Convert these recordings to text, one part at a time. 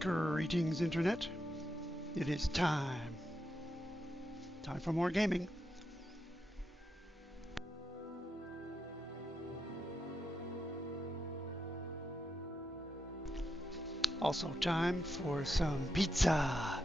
Greetings, Internet. It is time. Time for more gaming. Also time for some pizza.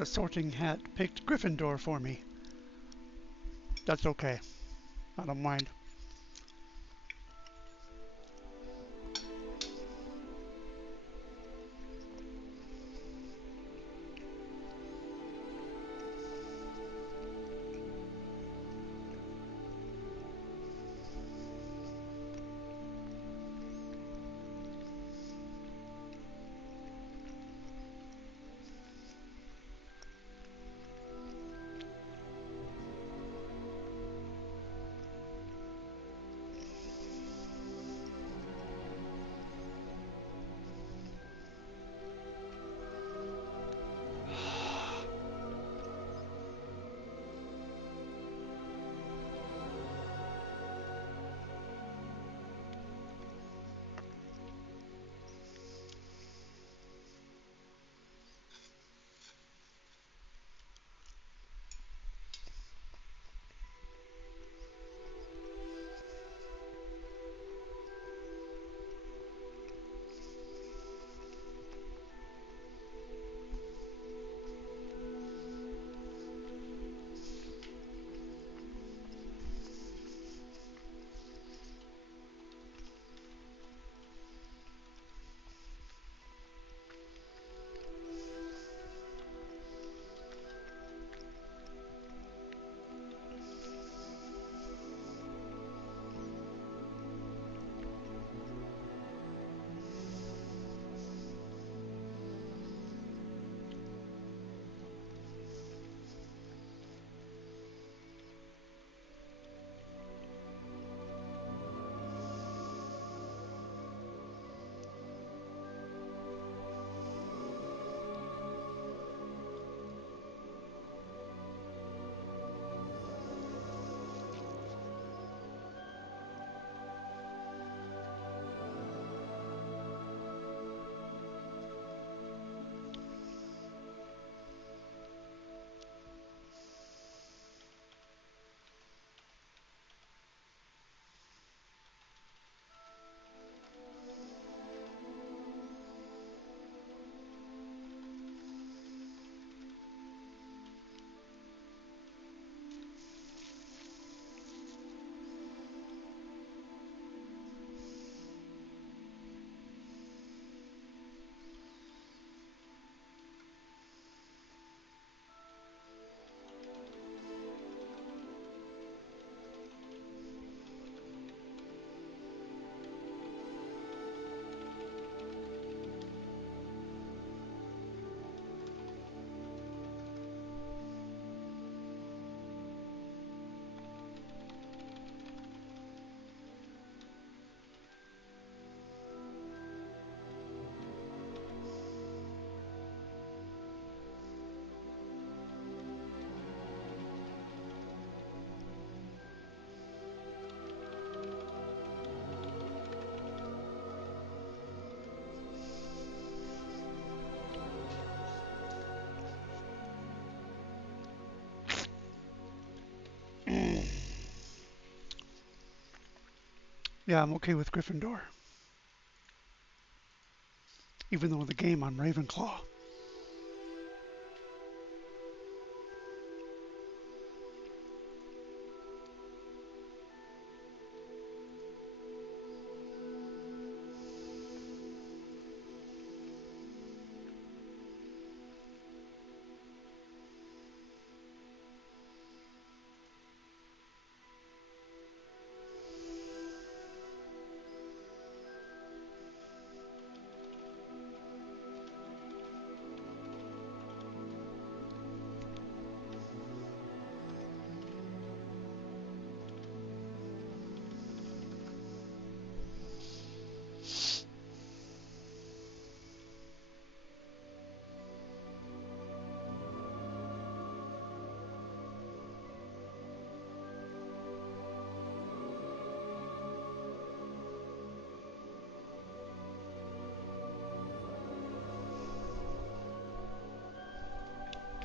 The sorting hat picked Gryffindor for me. That's okay. I don't mind. Yeah, I'm okay with Gryffindor. Even though in the game I'm Ravenclaw.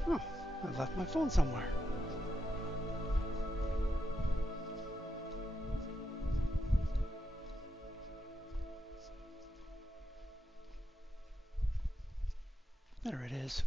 Oh, I left my phone somewhere. There it is.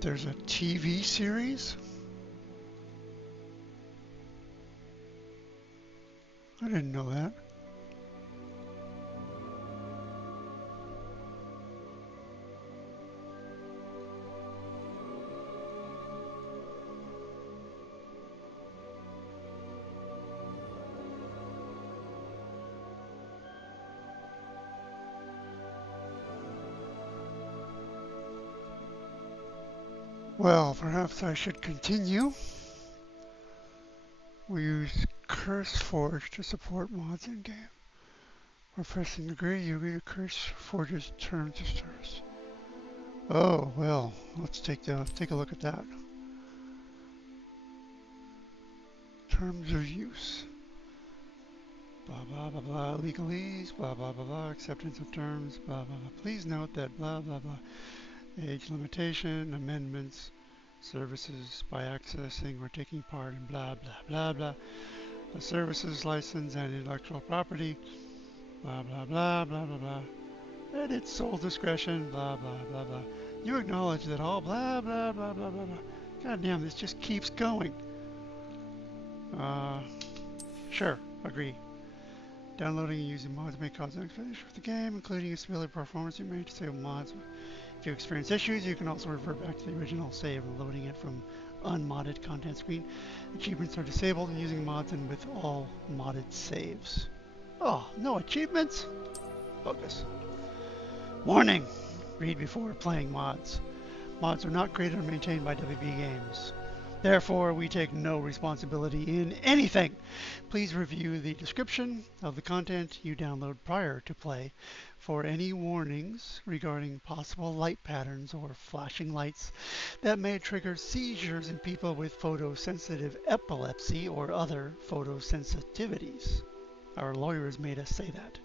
There's a TV series? I didn't know that. Well, perhaps I should continue. We use CurseForge to support mods in-game. Or pressing agree, you read CurseForge's terms of service. Oh, well, let's take a look at that. Terms of use. Blah, blah, blah, blah, legalese, blah, blah, blah, blah, acceptance of terms, blah, blah, blah. Please note that blah, blah, blah. Age limitation, amendments, services by accessing or taking part in blah, blah, blah, blah. The services license and intellectual property, blah, blah, blah, blah, blah, blah. At its sole discretion, blah, blah, blah, blah. You acknowledge that all blah, blah, blah, blah, blah, blah. God damn, this just keeps going. Sure, agree. Downloading and using mods may cause an issue with the game, including instability performance. You may disable mods. If you experience issues, you can also revert back to the original save, loading it from unmodded content screen. Achievements are disabled and using mods and with all modded saves. Oh, no achievements? Focus. Warning! Read before playing mods. Mods are not created or maintained by WB Games. Therefore, we take no responsibility in anything. Please review the description of the content you download prior to play for any warnings regarding possible light patterns or flashing lights that may trigger seizures in people with photosensitive epilepsy or other photosensitivities. Our lawyers made us say that.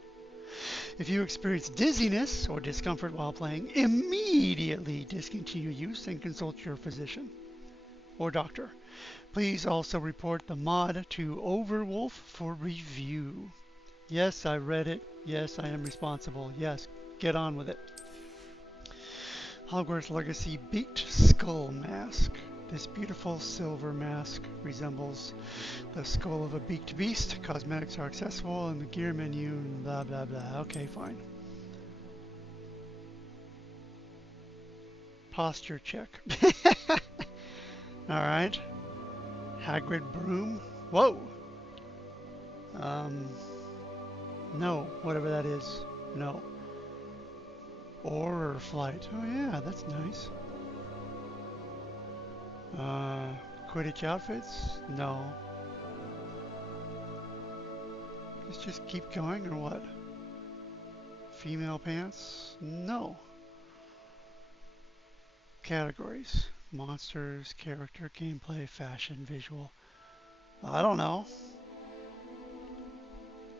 If you experience dizziness or discomfort while playing, immediately discontinue use and consult your physician or doctor. Please also report the mod to Overwolf for review. Yes, I read it. Yes, I am responsible. Yes, get on with it. Hogwarts Legacy Beaked Skull Mask. This beautiful silver mask resembles the skull of a beaked beast. Cosmetics are accessible in the gear menu and blah blah blah. Okay, fine. Posture check. Alright. Hagrid broom. Whoa! No, whatever that is. No. Or flight. Oh yeah, that's nice. Quidditch outfits? No. Let's just keep going or what? Female pants? No. Categories. Monsters, character, gameplay, fashion, visual. I don't know.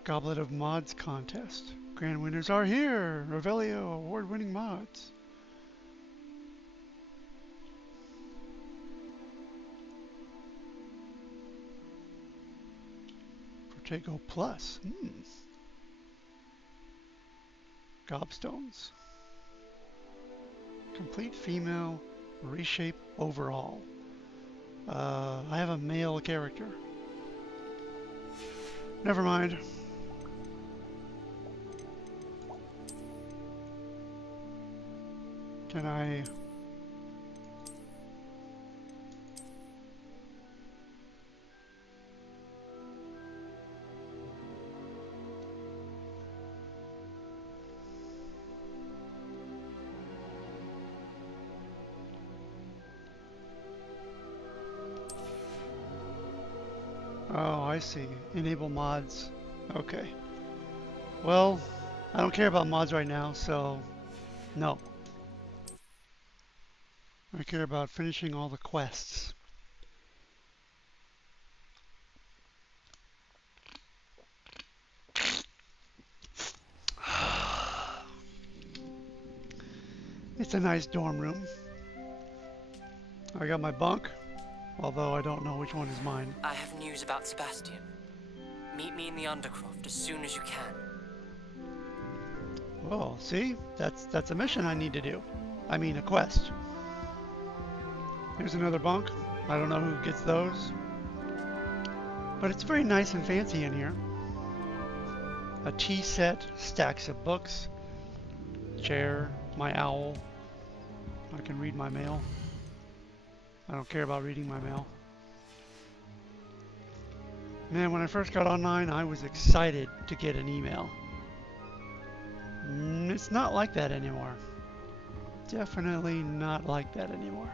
Goblet of Mods contest. Grand winners are here. Revelio award-winning mods. Protego Plus. Gobstones. Complete female reshape overall. I have a male character. Never mind. Can I... Oh, I see. Enable mods. Okay. Well, I don't care about mods right now, so no. I care about finishing all the quests. It's a nice dorm room. I got my bunk, although I don't know which one is mine. I have news about Sebastian. Meet me in the Undercroft as soon as you can. Well, see? That's a mission I need to do. I mean, a quest. Here's another bunk. I don't know who gets those, but it's very nice and fancy in here. A tea set, stacks of books, chair, my owl. I can read my mail. I don't care about reading my mail. Man, when I first got online, I was excited to get an email. It's not like that anymore. Definitely not like that anymore.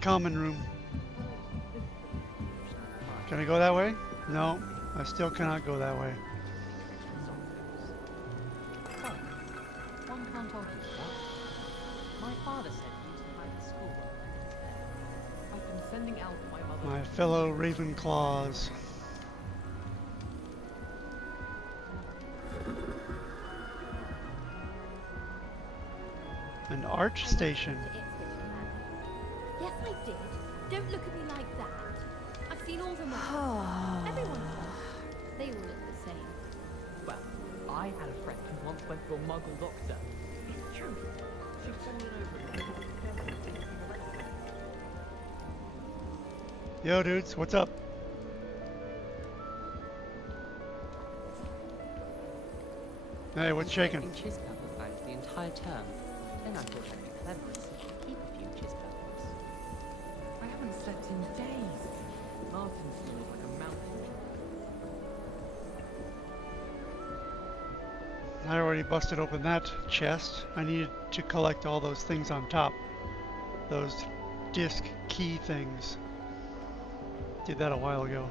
Common room. Can I go that way? No, I still cannot go that way. Oh, one can't argue with that. My father said he used to hide the schoolwork instead. I've been sending out my mother. My fellow Ravenclaws. An art station. Yes, I did. Don't look at me like that. I've seen all the muggles. Everyone does. They all look the same. Well, I had a friend who once went to a muggle doctor. It's true. She fallen over. Yo, dudes, what's up? Hey, what's shaking? Cheese purple bags the entire term. Then I thought I'd be clever and simply keep a few cheese purples. I haven't slept in days. Martin's feels like a mountain. I already busted open that chest. I needed to collect all those things on top. Those disc key things. Did that a while ago.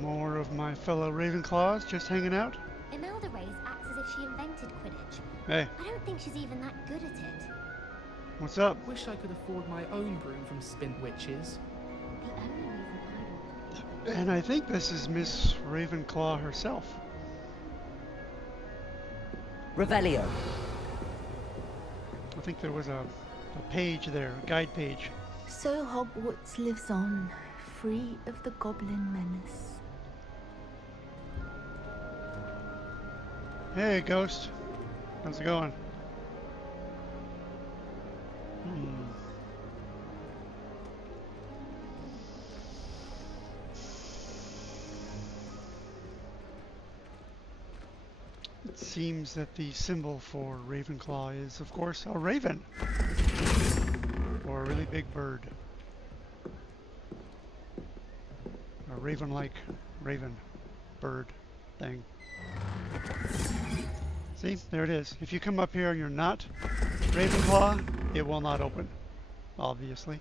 More of my fellow Ravenclaws just hanging out. Imelda Reyes acts as if she invented Quidditch. Hey, I don't think she's even that good at it. what's up? Wish I could afford my own broom from Spint Witches. The only reason I would. And I think this is Miss Ravenclaw herself. Revelio. I think there was a page there, a guide page. So Hogwarts lives on, free of the goblin menace. Hey, Ghost. How's it going? It seems that the symbol for Ravenclaw is, of course, a raven. Or a really big bird. A raven-like raven bird thing. See, there it is. If you come up here and you're not Ravenclaw, it will not open, obviously.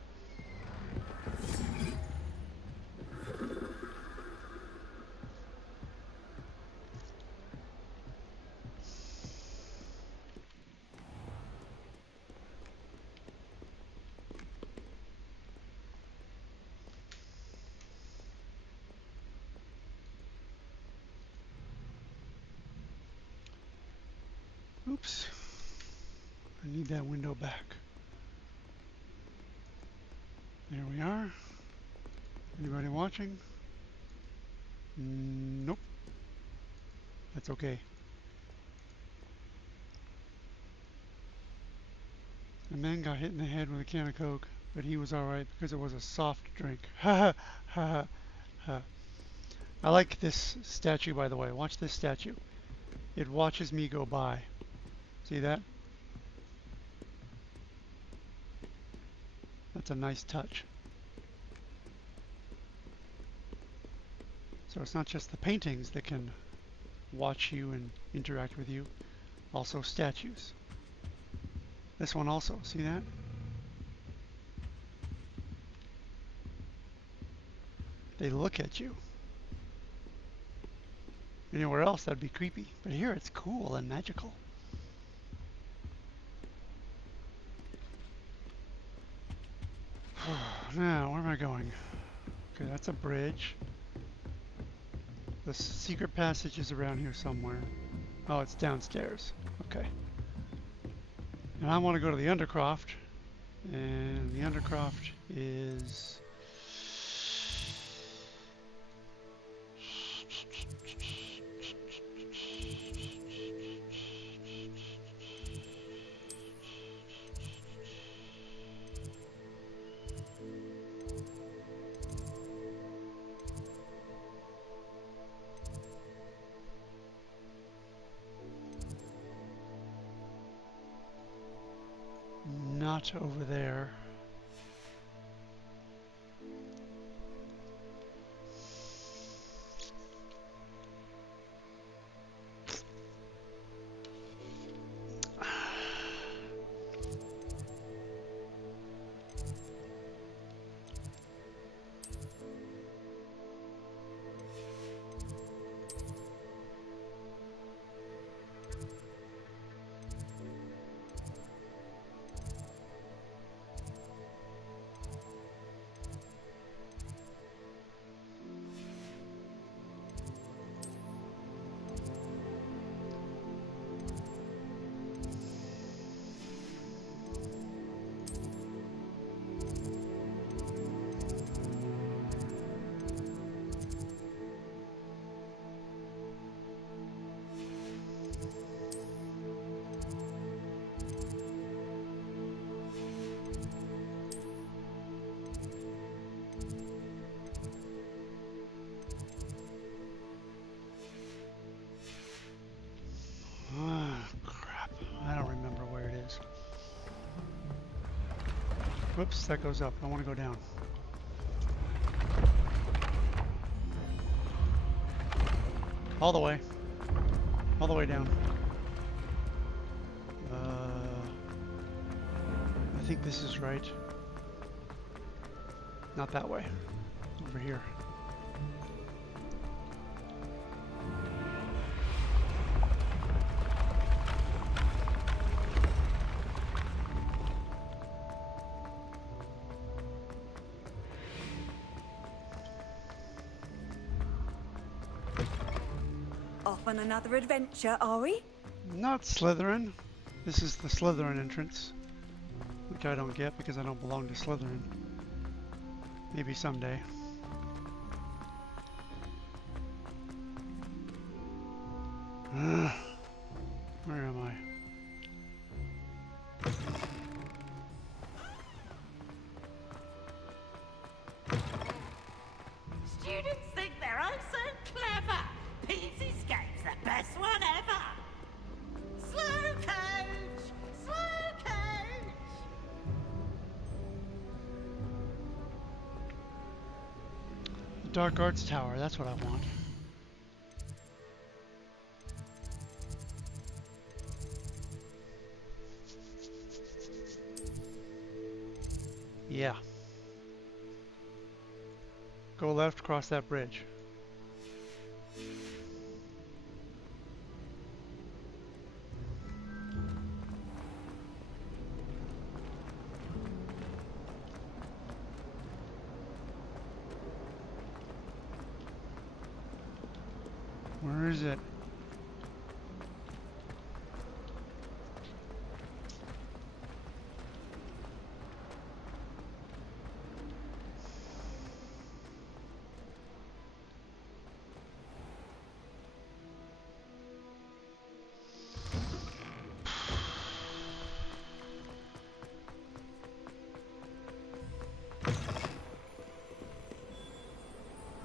Oops. I need that window back. There we are. Anybody watching? Nope. That's okay. The man got hit in the head with a can of Coke, but he was alright because it was a soft drink. Ha ha ha ha. I like this statue, by the way. Watch this statue. It watches me go by. See that? That's a nice touch. So it's not just the paintings that can watch you and interact with you, also statues. This one also, see that? They look at you. Anywhere else that'd be creepy, but here it's cool and magical. Now, where am I going? Okay, that's a bridge. The secret passage is around here somewhere. Oh, it's downstairs. Okay. And I want to go to the Undercroft. And the Undercroft is not over there. Crap. I don't remember where it is. Whoops, that goes up. I want to go down. All the way. All the way down. I think this is right. Not that way. Over here. Off on another adventure, are we? Not Slytherin. This is the Slytherin entrance, which I don't get because I don't belong to Slytherin. Maybe someday. Where am I? Students think they're oh so clever. Pete's Escape's the best one ever. Slow coach! Slow coach! The Dark Arts Tower, that's what I want. Yeah. Go left, cross that bridge. Where is it?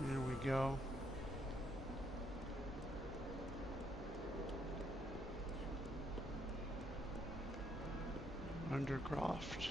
There we go. Undercroft.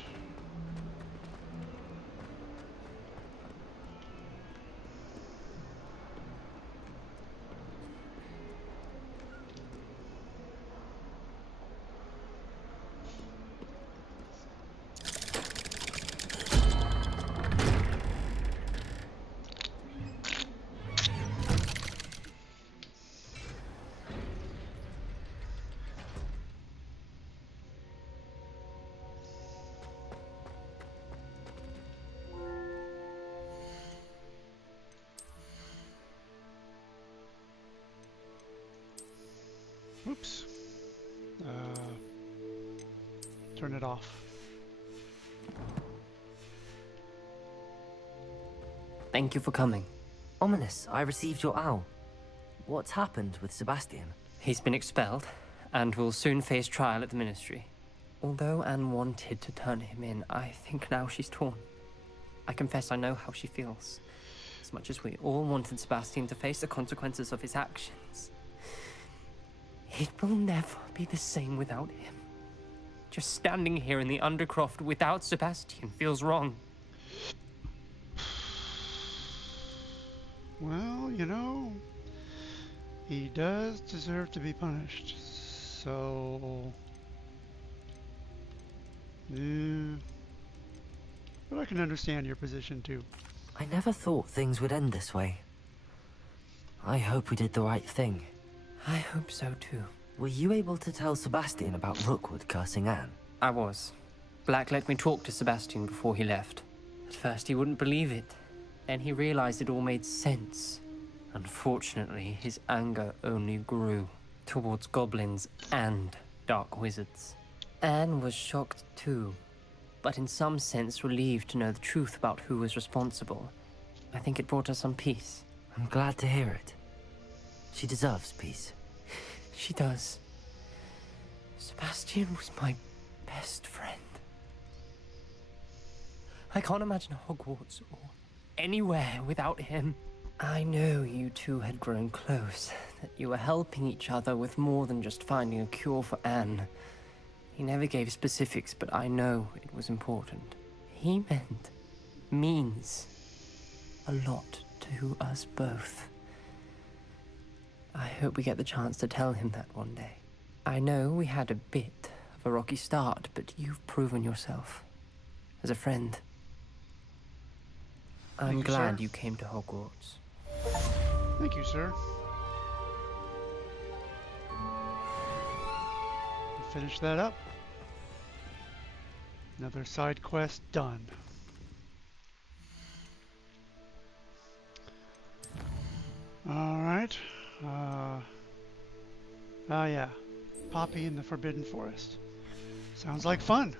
Oops. Turn it off. Thank you for coming. Ominous, I received your owl. What's happened with Sebastian? He's been expelled, and will soon face trial at the Ministry. Although Anne wanted to turn him in, I think now she's torn. I confess I know how she feels. As much as we all wanted Sebastian to face the consequences of his actions. It will never be the same without him. Just standing here in the Undercroft without Sebastian feels wrong. Well, you know, he does deserve to be punished. So, yeah. But I can understand your position too. I never thought things would end this way. I hope we did the right thing. I hope so too. Were you able to tell Sebastian about Rookwood cursing Anne? I was. Black let me talk to Sebastian before he left. At first he wouldn't believe it. Then he realized it all made sense. Unfortunately, his anger only grew towards goblins and dark wizards. Anne was shocked too, but in some sense relieved to know the truth about who was responsible. I think it brought her some peace. I'm glad to hear it. She deserves peace. She does. Sebastian was my best friend. I can't imagine Hogwarts or anywhere without him. I know you two had grown close, that you were helping each other with more than just finding a cure for Anne. He never gave specifics, but I know it was important. He means a lot to us both. I hope we get the chance to tell him that one day. I know we had a bit of a rocky start, but you've proven yourself as a friend. I'm glad you came to Hogwarts. Thank you, sir. Finish that up. Another side quest done. Alright. Oh yeah. Poppy in the Forbidden Forest. Sounds like fun.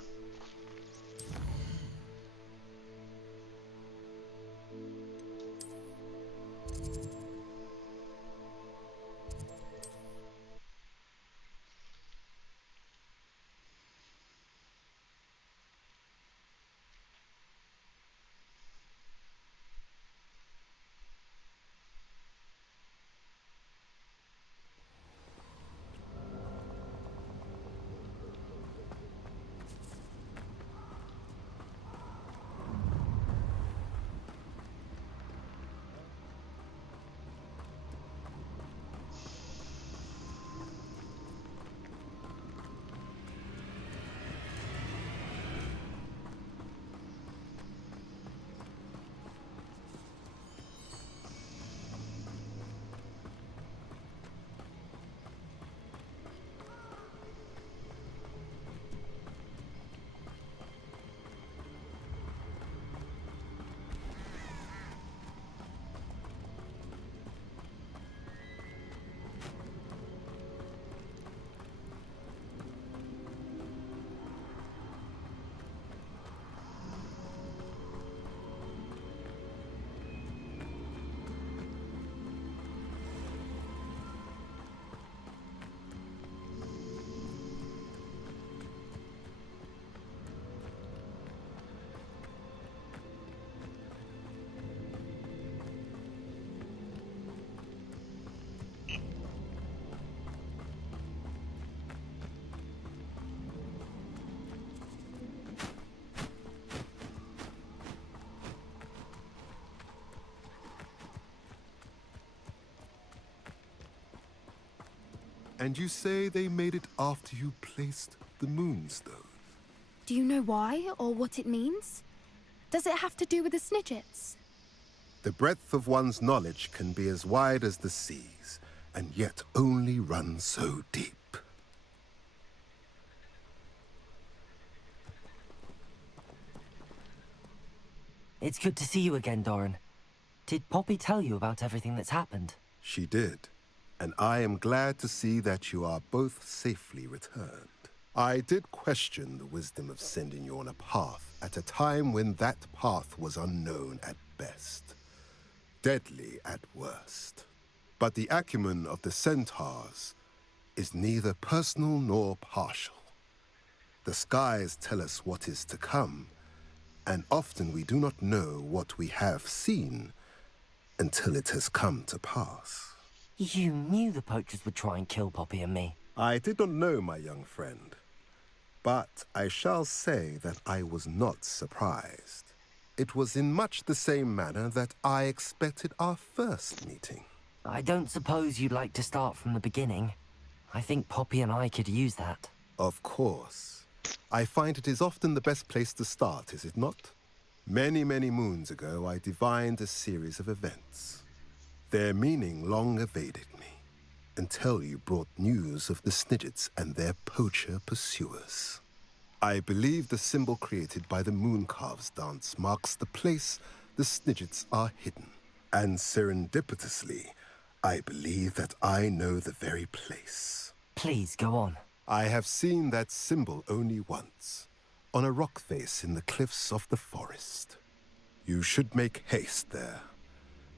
And you say they made it after you placed the Moonstone? Do you know why, or what it means? Does it have to do with the Snidgets? The breadth of one's knowledge can be as wide as the seas, and yet only run so deep. It's good to see you again, Doran. Did Poppy tell you about everything that's happened? She did, and I am glad to see that you are both safely returned. I did question the wisdom of sending you on a path at a time when that path was unknown at best, deadly at worst. But the acumen of the centaurs is neither personal nor partial. The skies tell us what is to come, and often we do not know what we have seen until it has come to pass. You knew the poachers would try and kill Poppy and me. I did not know, my young friend. But I shall say that I was not surprised. It was in much the same manner that I expected our first meeting. I don't suppose you'd like to start from the beginning. I think Poppy and I could use that. Of course. I find it is often the best place to start, is it not? Many, many moons ago, I divined a series of events. Their meaning long evaded me, until you brought news of the Snidgets and their poacher pursuers. I believe the symbol created by the Mooncalves dance marks the place the Snidgets are hidden. And serendipitously, I believe that I know the very place. Please, go on. I have seen that symbol only once, on a rock face in the cliffs of the forest. You should make haste there.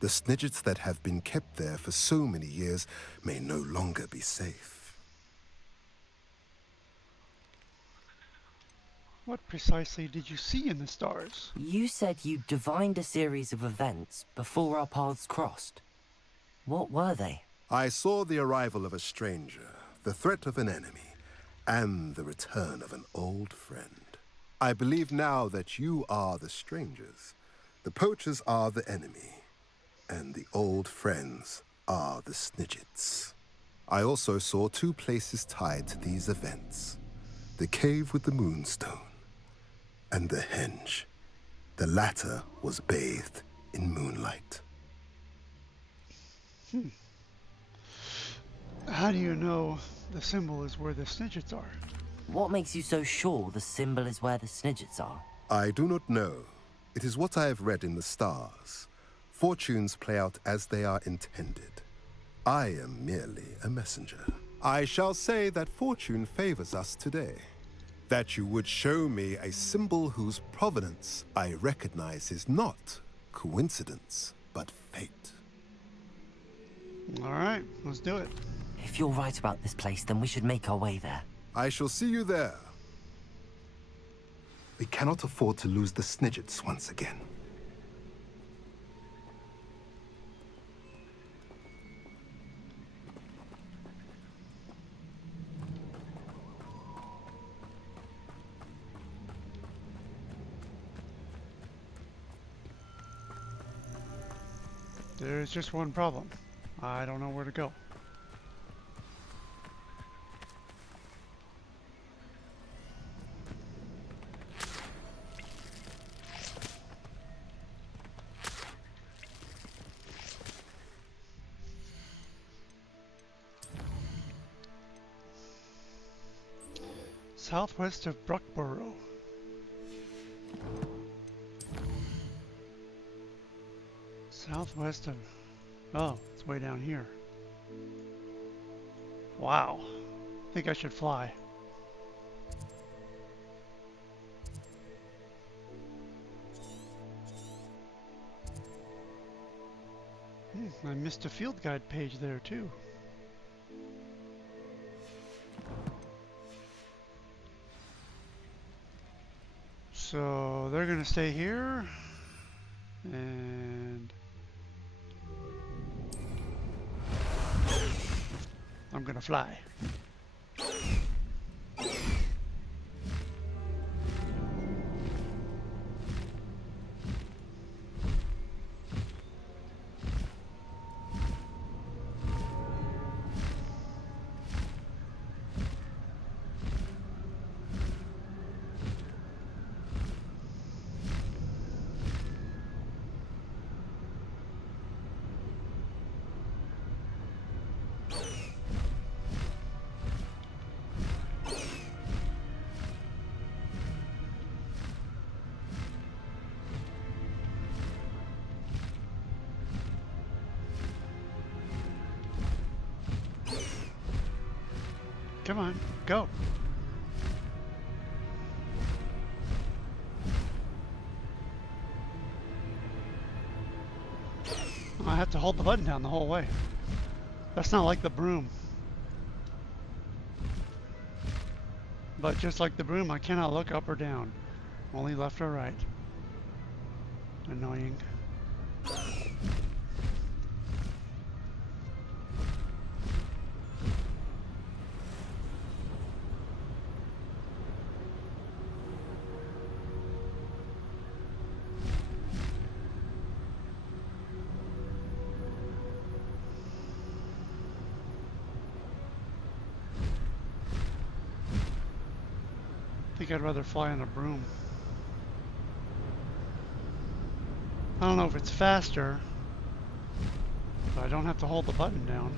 The Snidgets that have been kept there for so many years may no longer be safe. What precisely did you see in the stars? You said you divined a series of events before our paths crossed. What were they? I saw the arrival of a stranger, the threat of an enemy, and the return of an old friend. I believe now that you are the strangers, the poachers are the enemy, and the old friends are the Snidgets. I also saw two places tied to these events: the cave with the moonstone and the henge. The latter was bathed in moonlight. How do you know the symbol is where the Snidgets are? What makes you so sure the symbol is where the Snidgets are? I do not know. It is what I have read in the stars. Fortunes play out as they are intended. I am merely a messenger. I shall say that fortune favors us today. That you would show me a symbol whose provenance I recognize is not coincidence, but fate. All right, let's do it. If you're right about this place, then we should make our way there. I shall see you there. We cannot afford to lose the Snidgets once again. There's just one problem. I don't know where to go. Southwest of Bruckborough. Southwest of... Oh, it's way down here. Wow. I think I should fly. I missed a field guide page there too. So they're gonna stay here, and I'm gonna fly. Come on, go. I have to hold the button down the whole way. That's not like the broom. But just like the broom, I cannot look up or down. Only left or right. Annoying. think I'd rather fly on a broom. I don't know if it's faster, but I don't have to hold the button down.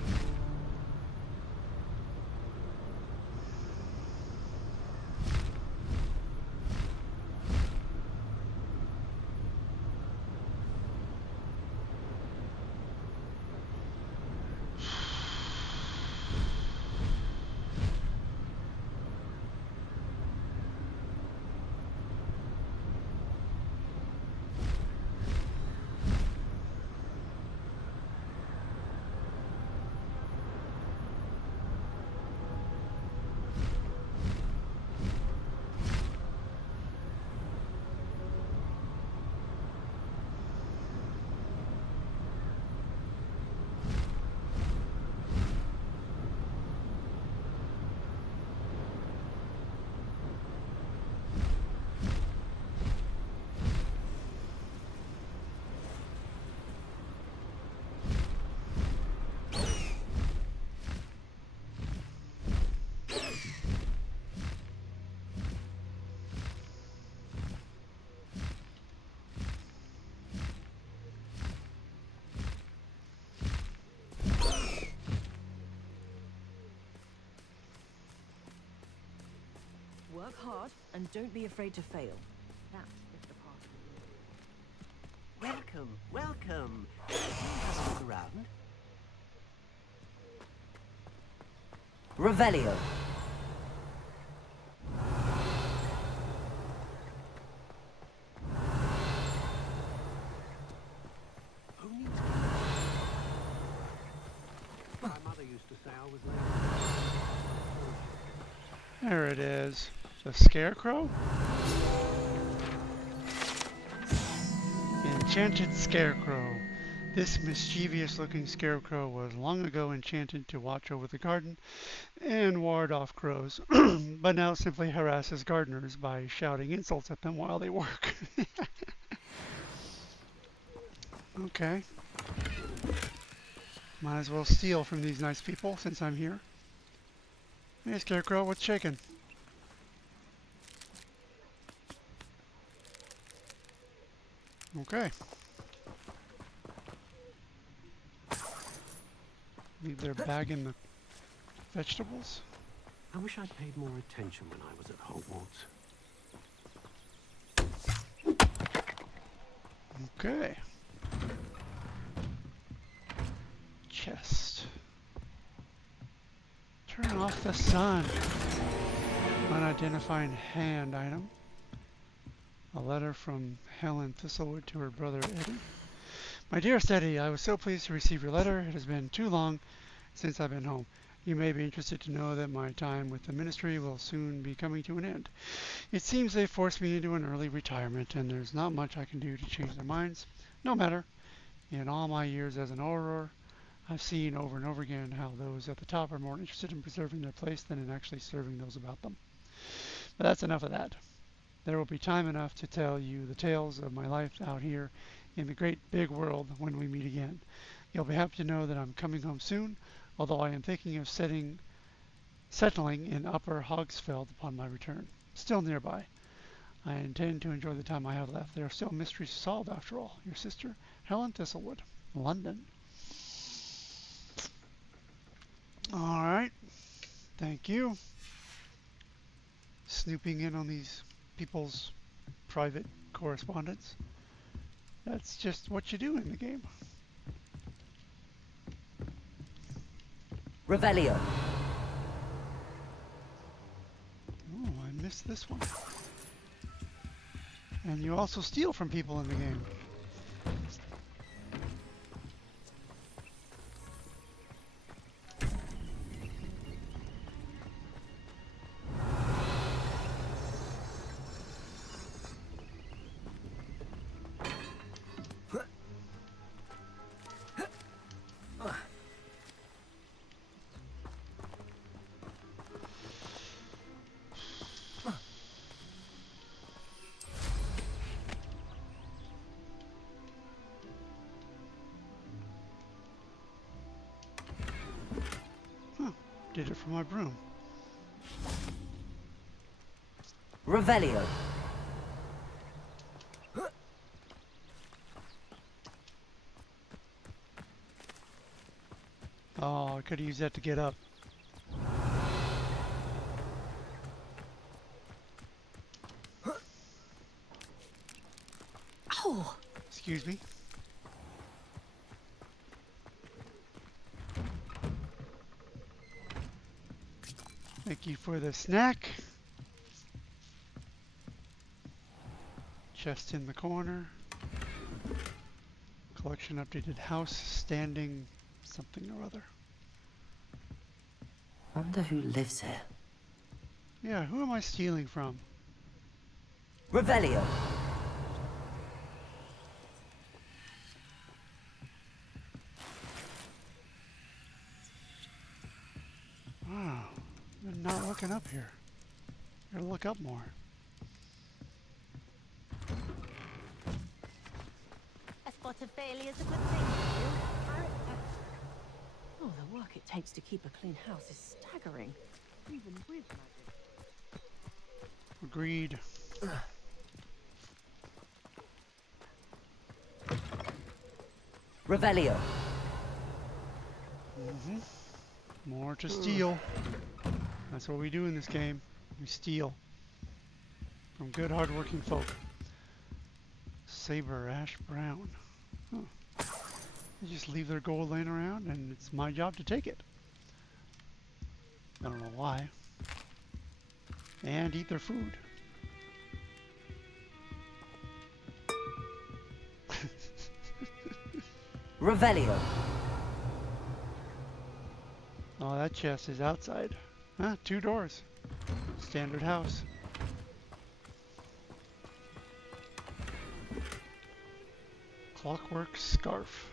Work hard and don't be afraid to fail. That's if the party. Welcome, welcome. Has a look around. Revelio. Who needs My mother used to say I was late. There it is. The Scarecrow? Enchanted Scarecrow. This mischievous-looking scarecrow was long ago enchanted to watch over the garden and ward off crows, but now simply harasses gardeners by shouting insults at them while they work. Okay. Might as well steal from these nice people since I'm here. Hey, Scarecrow, what's shaking? Okay. Leave their bag in the vegetables. I wish I'd paid more attention when I was at Hogwarts. Okay. Chest. Turn off the sun. Unidentifying hand item. A letter from Helen Thistlewood to her brother Eddie. My dearest Eddie, I was so pleased to receive your letter. It has been too long since I've been home. You may be interested to know that my time with the ministry will soon be coming to an end. It seems they forced me into an early retirement, and there's not much I can do to change their minds. No matter. In all my years as an Auror, I've seen over and over again how those at the top are more interested in preserving their place than in actually serving those about them. But that's enough of that. There will be time enough to tell you the tales of my life out here in the great big world when we meet again. You'll be happy to know that I'm coming home soon, although I am thinking of settling in Upper Hogsfeld upon my return. Still nearby. I intend to enjoy the time I have left. There are still mysteries to solve after all. Your sister, Helen Thistlewood, London. All right. Thank you. Snooping in on these people's private correspondence. That's just what you do in the game. Revelio. Oh, I missed this one. And you also steal from people in the game. Did it for my broom. Revelio. Oh, I could have used that to get up. Oh, Excuse me. Thank you for the snack. Chest in the corner. Collection updated house standing something or other. Wonder who lives here. Yeah, who am I stealing from? Revelio. Wow, you're not looking up here. You gotta look up more. a spot of failure's a good thing. Oh, the work it takes to keep a clean house is staggering. Even with magic. Agreed. Revelio. More to steal. That's what we do in this game. We steal from good, hardworking folk. Saber ash brown. Huh. They just leave their gold laying around, and it's my job to take it. I don't know why. And eat their food. Revelio. Oh, that chest is outside. Huh? 2 doors. Standard house. Clockwork scarf.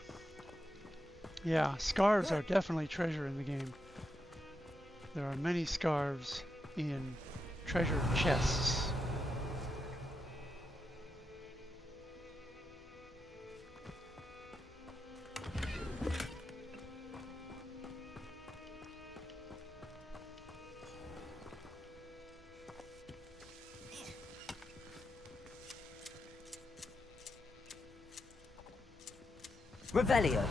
Yeah, scarves are definitely treasure in the game. There are many scarves in treasure chests. Revelio.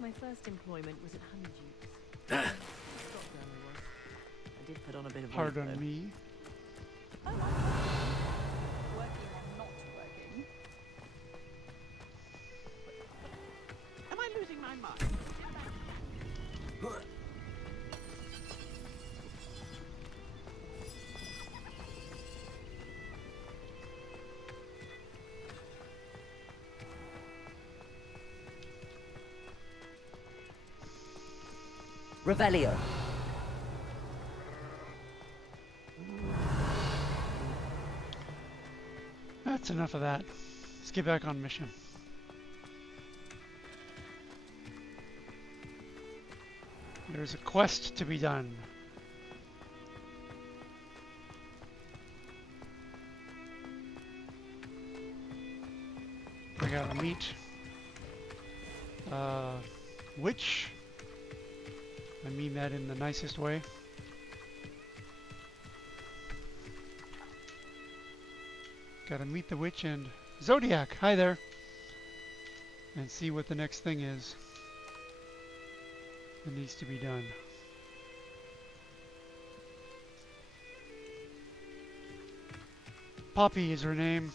My first employment was at Honeydew. I did put on a bit of weight, Pardon though. me. I like working or not working. Am I losing my mind? Revelio. That's enough of that. Let's get back on mission. There's a quest to be done. I gotta meet witch. I mean that in the nicest way. Gotta meet the witch and Zodiac. Hi there. And see what the next thing is that needs to be done. Poppy is her name.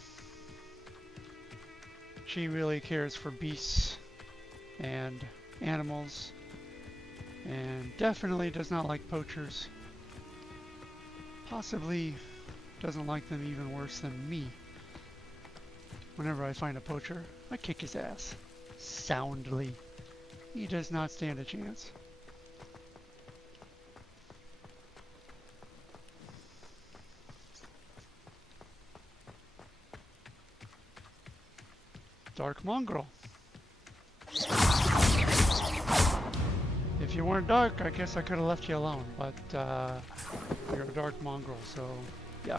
She really cares for beasts and animals, and definitely does not like poachers. Possibly doesn't like them even worse than me. Whenever I find a poacher, I kick his ass. Soundly. He does not stand a chance. Dark mongrel. If If you weren't dark, I guess I could have left you alone, but you're a dark mongrel, so yeah.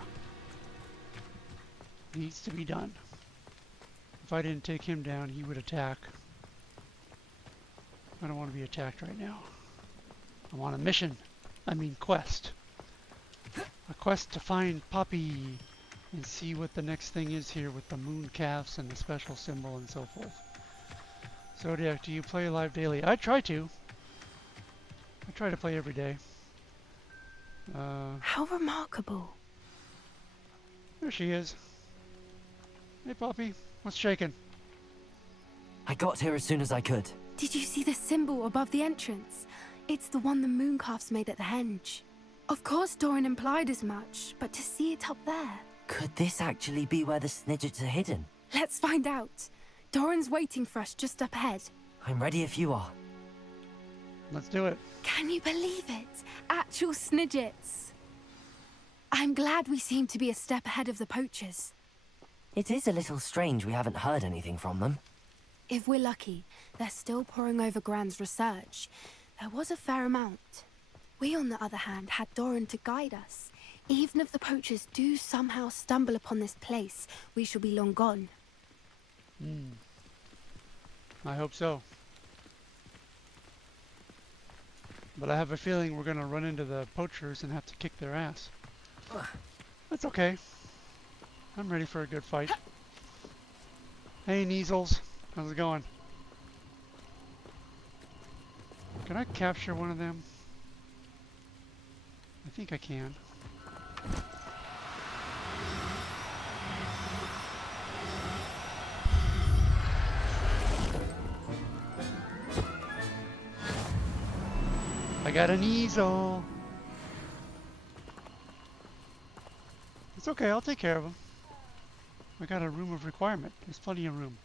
Needs to be done. If I didn't take him down, he would attack. I don't want to be attacked right now. I'm on a mission. I mean quest. A quest to find Poppy and see what the next thing is here with the moon calves and the special symbol and so forth. Zodiac, do you play live daily? I try to. I try to play every day. How remarkable. There she is. Hey, Poppy. What's shaking? I got here as soon as I could. Did you see the symbol above the entrance? It's the one the mooncalves made at the henge. Of course Doran implied as much, but to see it up there... Could this actually be where the snidgets are hidden? Let's find out. Doran's waiting for us just up ahead. I'm ready if you are. Let's do it. Can you believe it? Actual snidgets. I'm glad we seem to be a step ahead of the poachers. It is a little strange we haven't heard anything from them. If we're lucky, they're still poring over Gran's research. There was a fair amount. We, on the other hand, had Doran to guide us. Even if the poachers do somehow stumble upon this place, we shall be long gone. I hope so. But I have a feeling we're going to run into the poachers and have to kick their ass. That's okay. I'm ready for a good fight. Hey, Neasels. How's it going? Can I capture one of them? I think I can. I got an easel. It's okay, I'll take care of him. I got a room of requirement. There's plenty of room.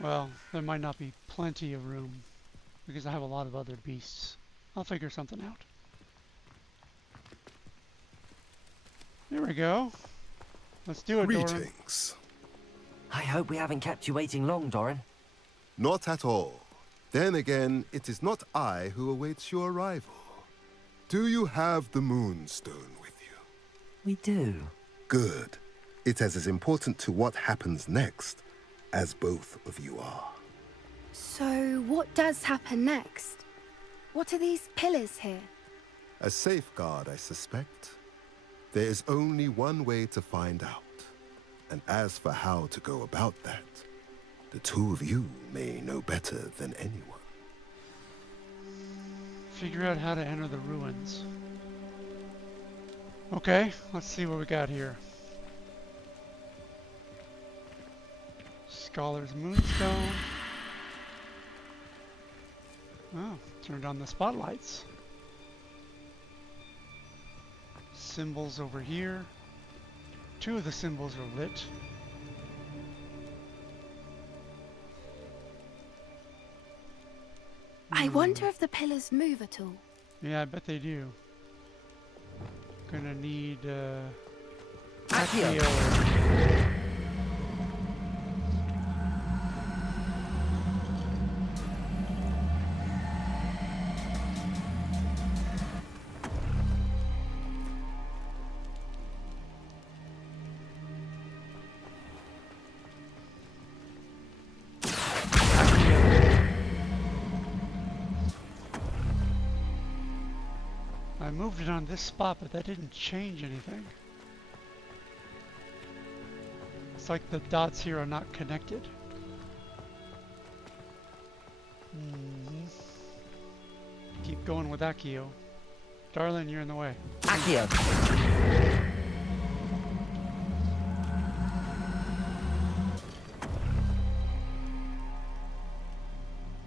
Well, there might not be plenty of room because I have a lot of other beasts. I'll figure something out. There we go. Let's do it, Doran. Greetings. I hope we haven't kept you waiting long, Doran. Not at all. Then again, it is not I who awaits your arrival. Do you have the Moonstone with you? We do. Good. It is as important to what happens next as both of you are. So, what does happen next? What are these pillars here? A safeguard, I suspect. There is only one way to find out. And as for how to go about that, the two of you may know better than anyone. Figure out how to enter the ruins. Okay, let's see what we got here. Scholar's Moonstone. Oh, turned on the spotlights. Symbols over here. Two of the symbols are lit. I wonder if the pillars move at all. Yeah, I bet they do. Gonna need Accio. Accio. I moved it on this spot, but that didn't change anything. It's like the dots here are not connected. Keep going with Accio. Darlin, you're in the way. Accio.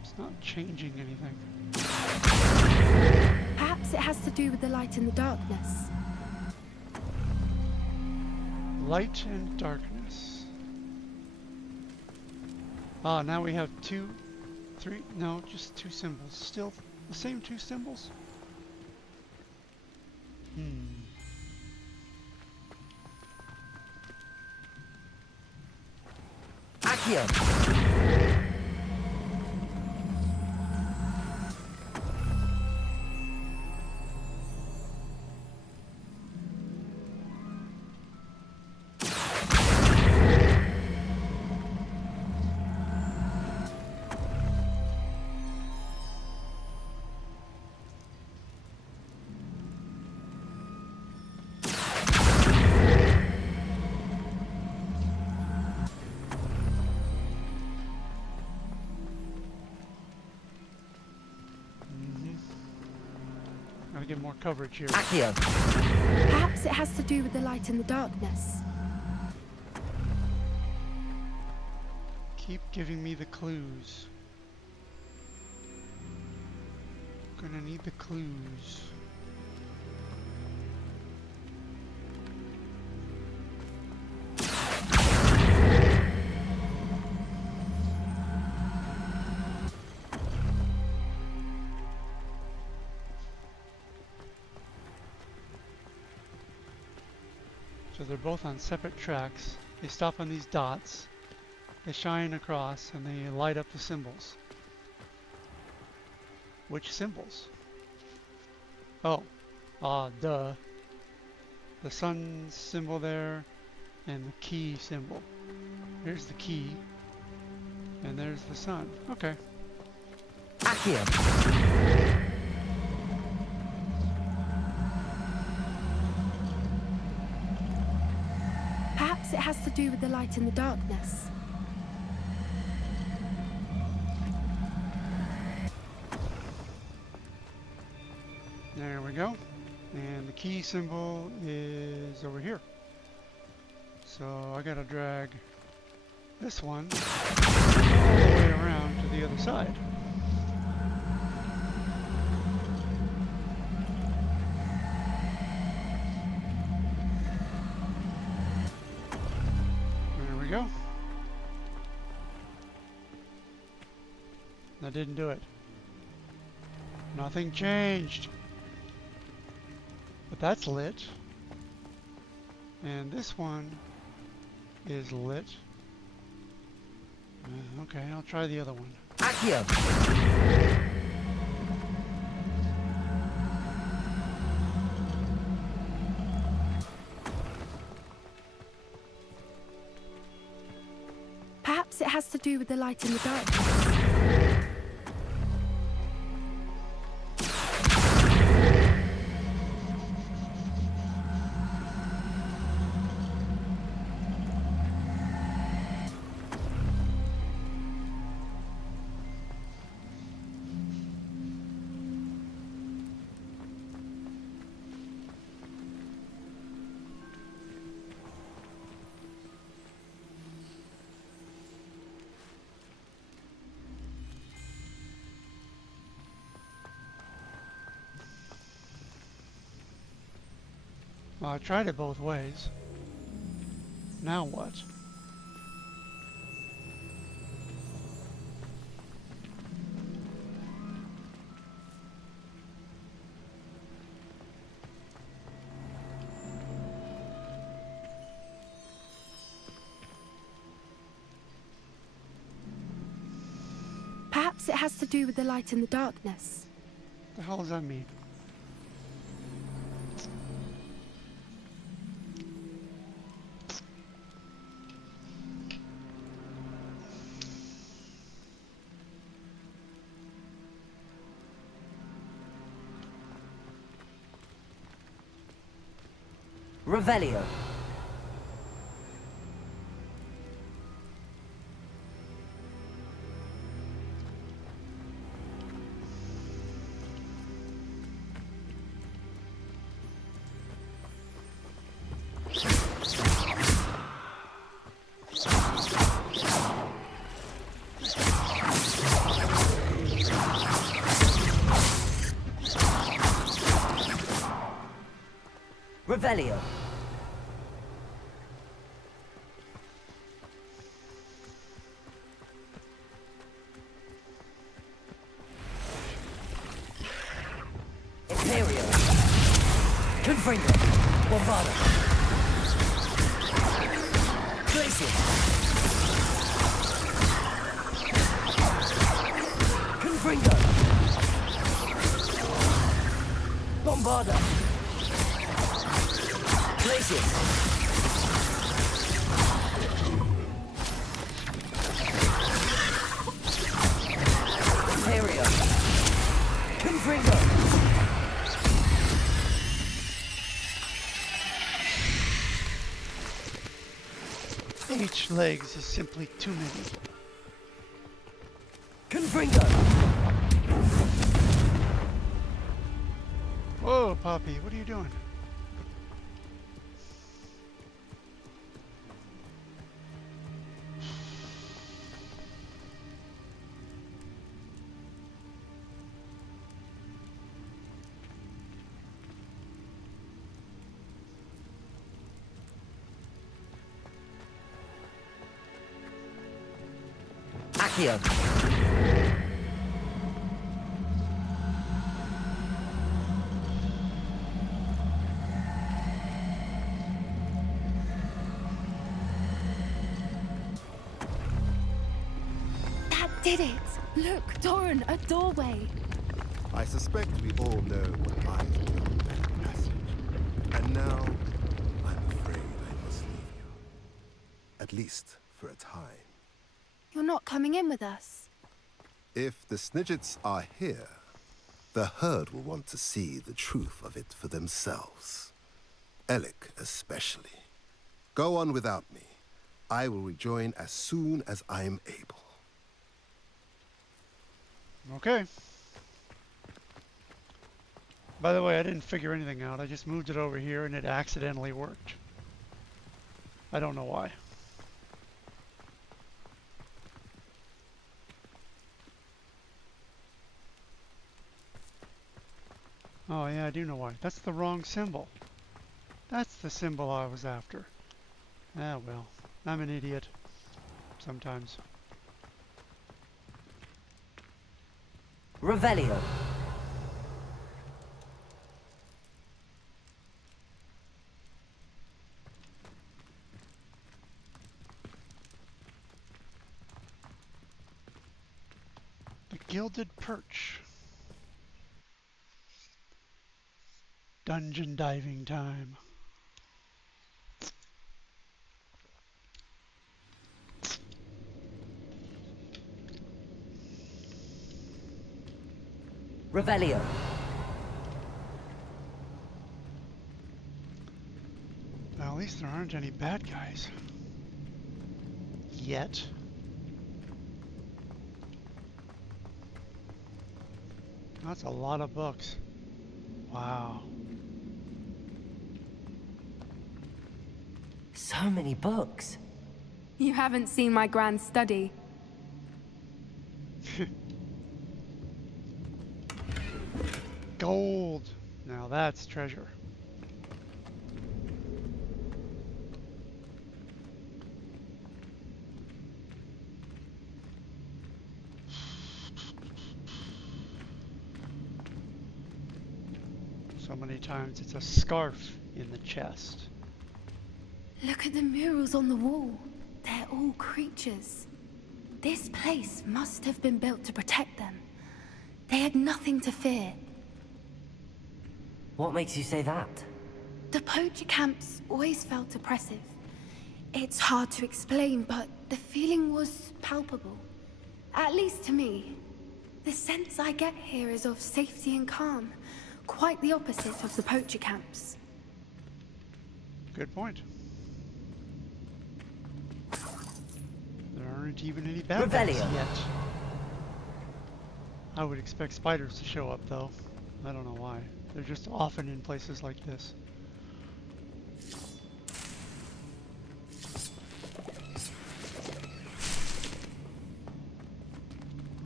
It's not changing anything. Perhaps it has to do with the light and the darkness. Light and darkness. Ah, now we have just two symbols. Still the same two symbols? Accio. get more coverage here. Accio. Perhaps it has to do with the light and the darkness. Keep giving me the clues. Gonna need the clues. So they're both on separate tracks. They stop on these dots. They shine across and they light up the symbols. Which symbols? Oh, duh. The sun symbol there and the key symbol. Here's the key and there's the sun. Okay. Accio. Perhaps it has to do with the light and the darkness. There we go. And the key symbol is over here. So I gotta drag this one all the way around to the other side. There we go. That didn't do it. Nothing changed. But that's lit. And this one is lit. Okay, I'll try the other one. Accio. Perhaps it has to do with the light and the darkness. Well, I tried it both ways. Now what? Perhaps it has to do with the light and the darkness. What the hell does that mean? Revelio. Revelio. Imperio. Confringo. Bombado. Glacier. Confringo. Bombarda. Glacier. Imperio. Confringo. H legs is simply too many. Confringo. Whoa, Poppy, what are you doing? Accio. That did it! Look, Doran, a doorway. I suspect we all know what lies beyond that passage. And now, I'm afraid I must leave you. At least for a time. You're not coming in with us. If the Snidgets are here, the herd will want to see the truth of it for themselves. Alec especially. Go on without me. I will rejoin as soon as I am able. Okay. By the way, I didn't figure anything out. I just moved it over here and it accidentally worked. I don't know why. Oh yeah, I do know why. That's the wrong symbol. That's the symbol I was after. Ah well, I'm an idiot. Sometimes. Revelio. The Gilded Perch. Dungeon diving time. Revelio. Well, at least there aren't any bad guys. Yet. That's a lot of books. Wow. So many books. You haven't seen my grand study. Gold. Now that's treasure. So many times it's a scarf in the chest. Look at the murals on the wall. They're all creatures. This place must have been built to protect them. They had nothing to fear. What makes you say that? The poacher camps always felt oppressive. It's hard to explain, but the feeling was palpable. At least to me. The sense I get here is of safety and calm. Quite the opposite of the poacher camps. Good point. There aren't even any bad guys yet. I would expect spiders to show up though. I don't know why. They're just often in places like this.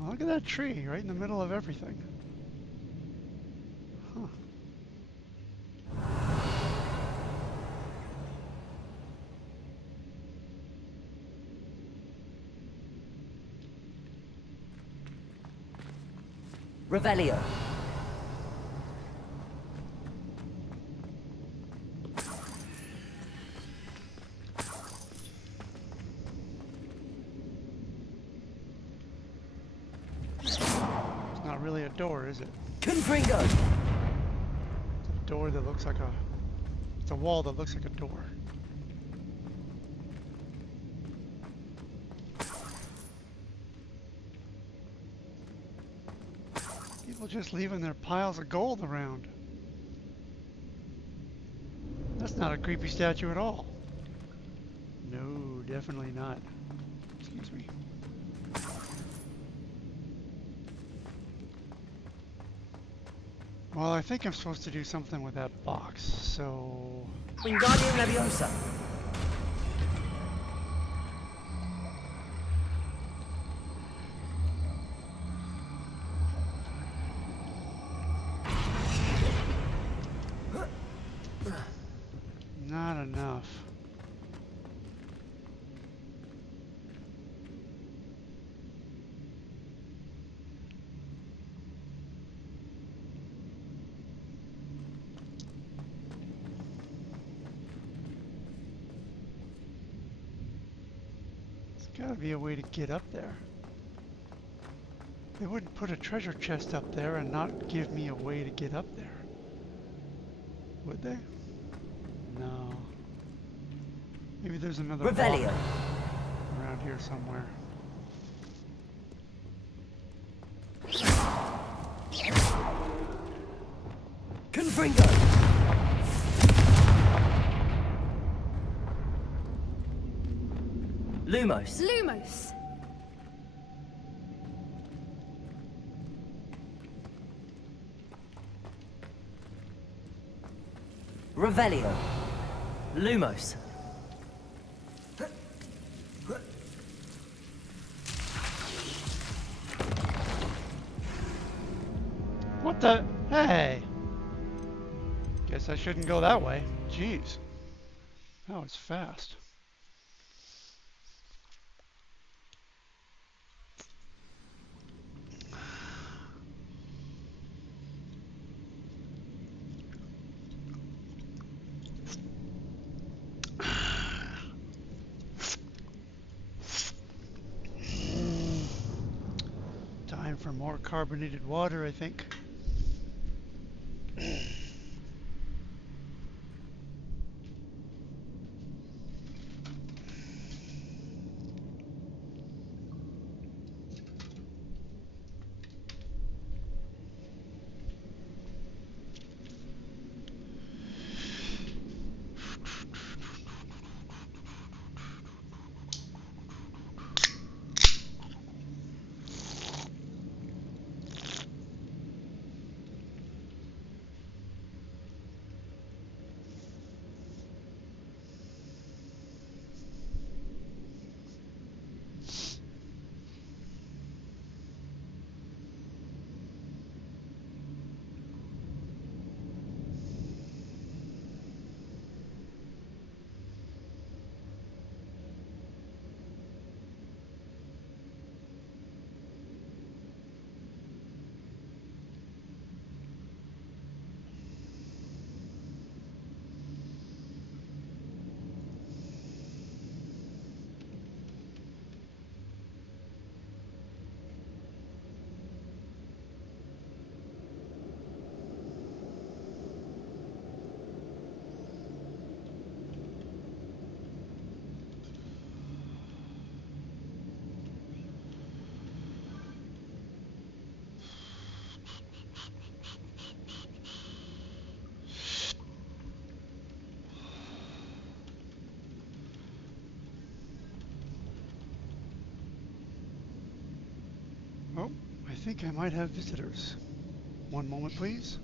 Oh, look at that tree right in the middle of everything. Huh. Revelio. It's not really a door, is it? Confringo. It's a door that looks like a... It's a wall that looks like a door. People just leaving their piles of gold around. That's not a creepy statue at all. No, definitely not. Excuse me. Well, I think I'm supposed to do something with that box, so... Wingardium Leviosa. Not enough. There's gotta be a way to get up there. They wouldn't put a treasure chest up there and not give me a way to get up there. Would they? No. Maybe there's another block Revelio. around here somewhere. Confringo. Lumos. Lumos. Revelio. Lumos. What the? Hey! Guess I shouldn't go that way. Jeez. That was fast. Time for more carbonated water, I think. Oh, I think I might have visitors. One moment, please.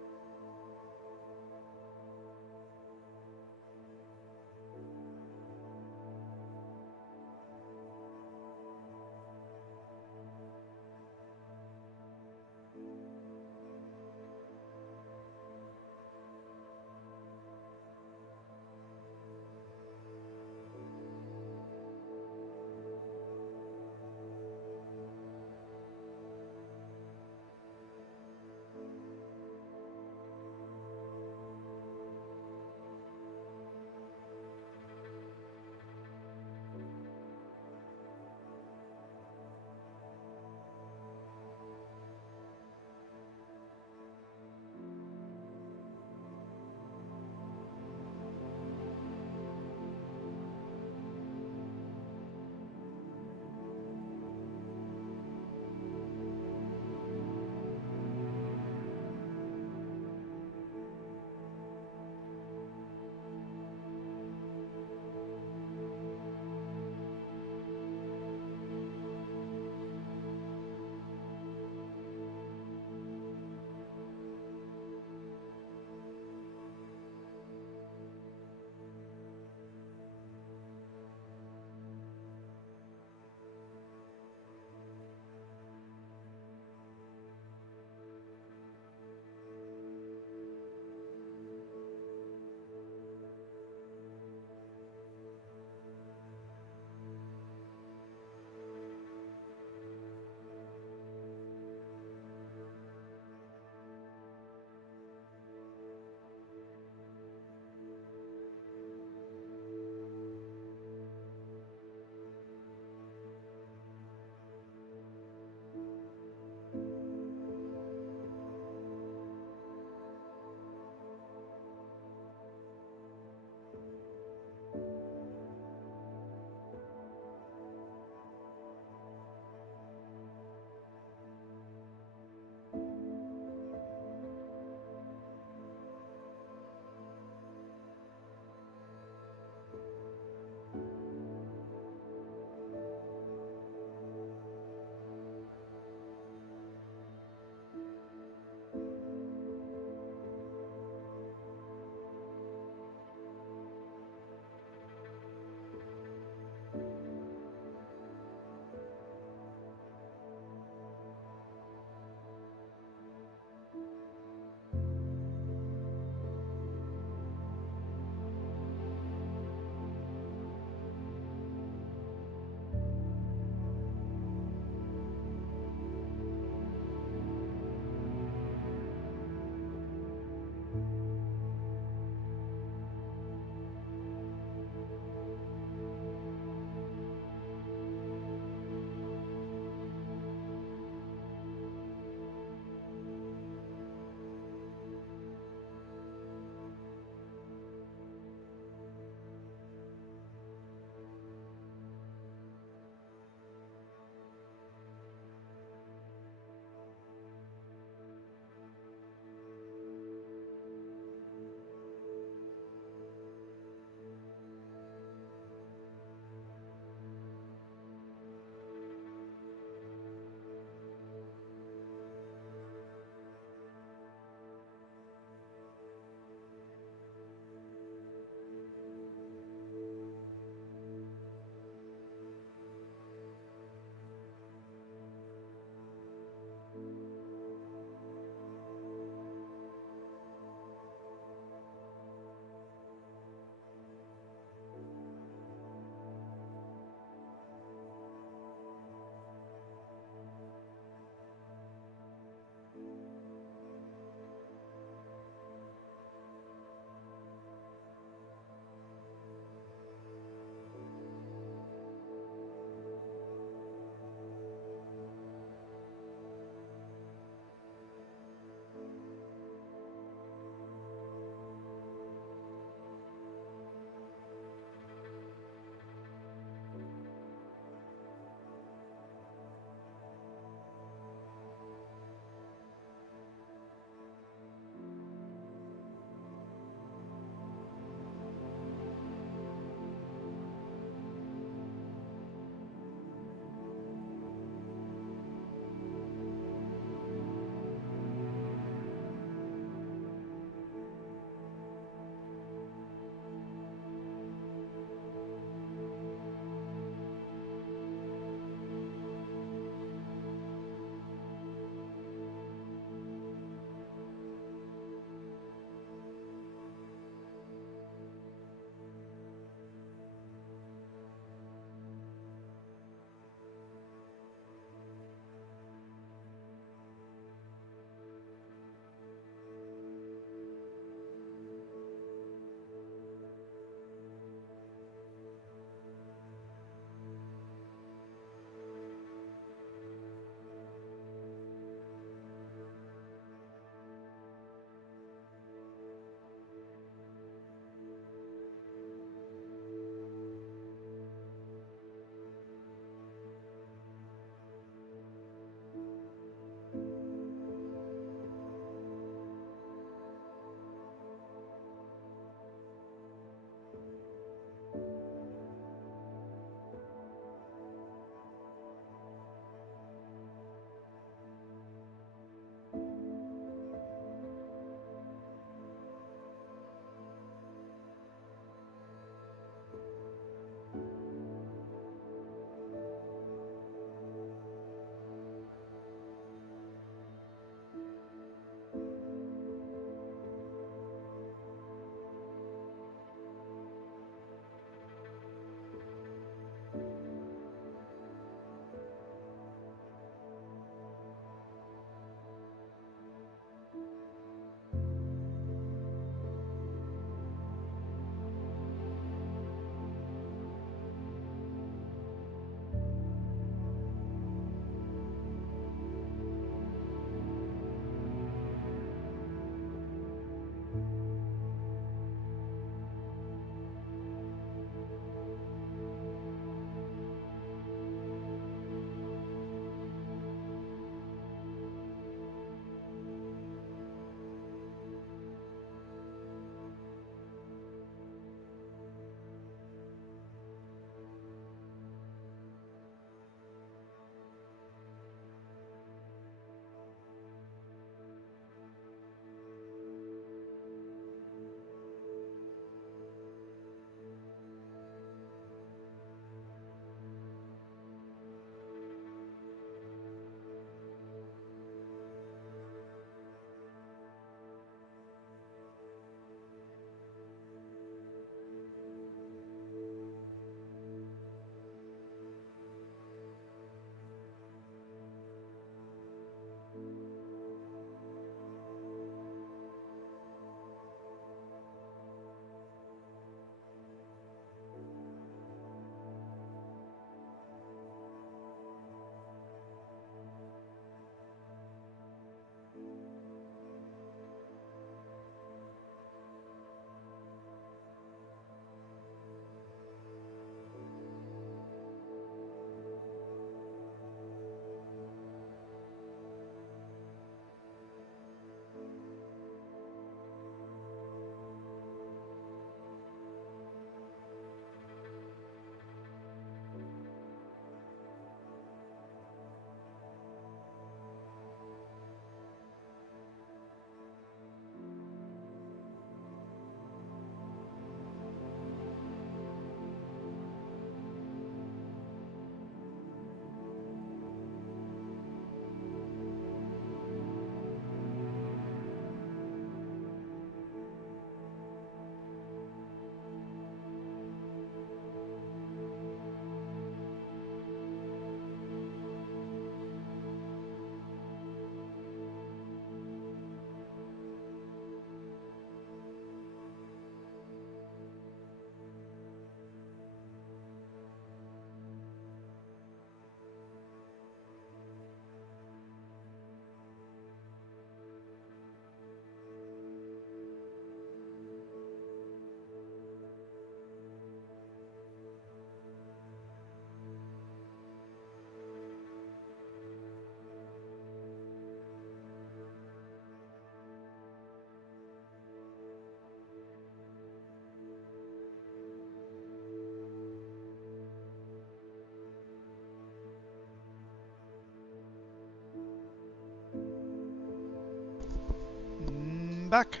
back.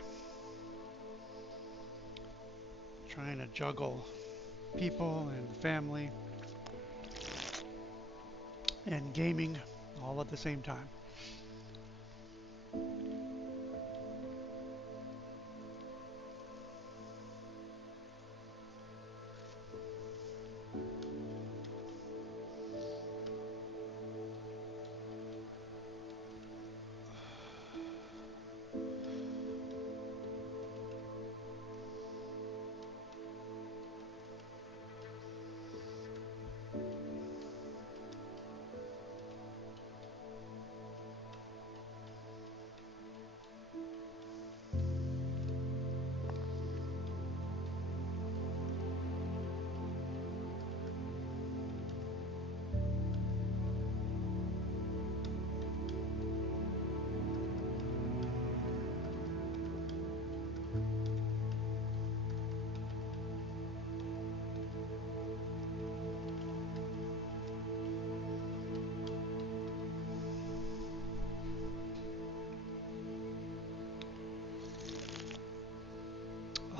Trying to juggle people and family and gaming all at the same time.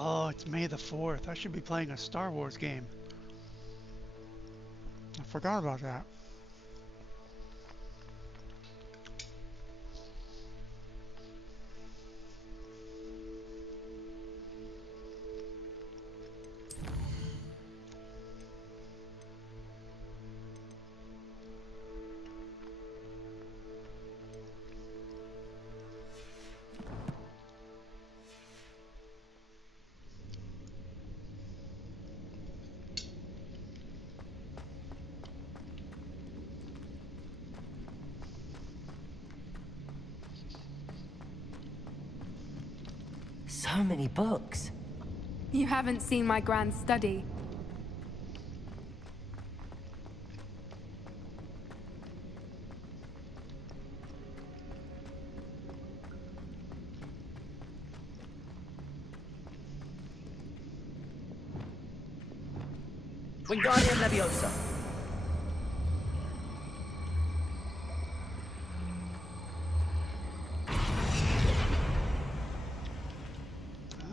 Oh, it's May the 4th. I should be playing a Star Wars game. I forgot about that. So many books. You haven't seen my grand study. Wingardium Leviosa.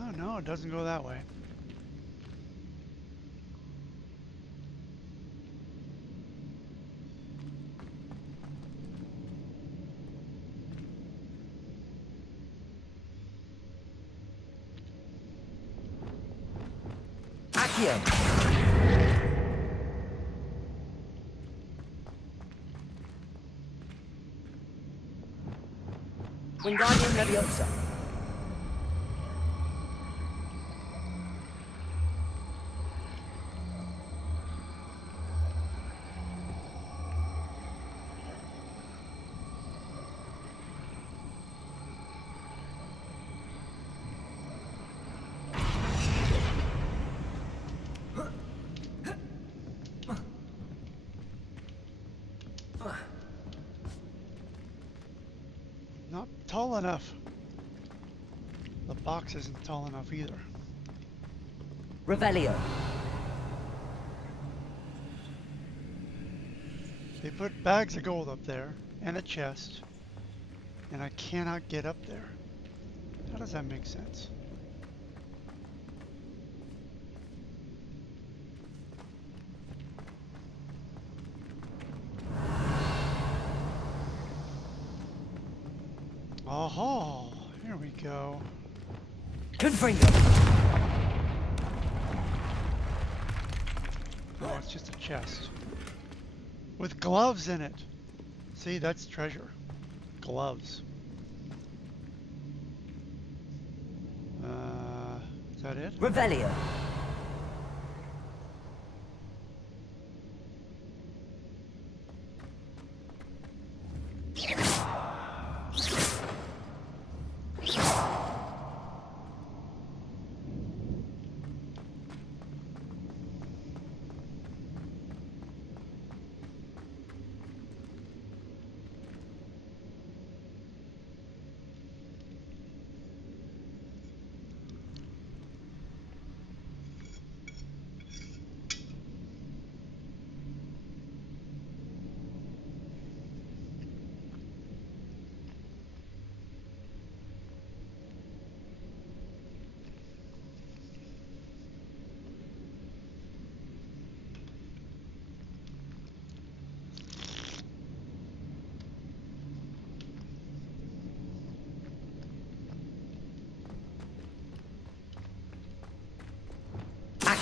Oh no, it doesn't go that way. Accio. Wingardium Leviosa. Not tall enough. The box isn't tall enough either. Revelio. They put bags of gold up there and a chest, and I cannot get up there. How does that make sense? Oh, here we go. Confringo. Oh, it's just a chest. With gloves in it. See, that's treasure. Gloves. Is that it? Revelio.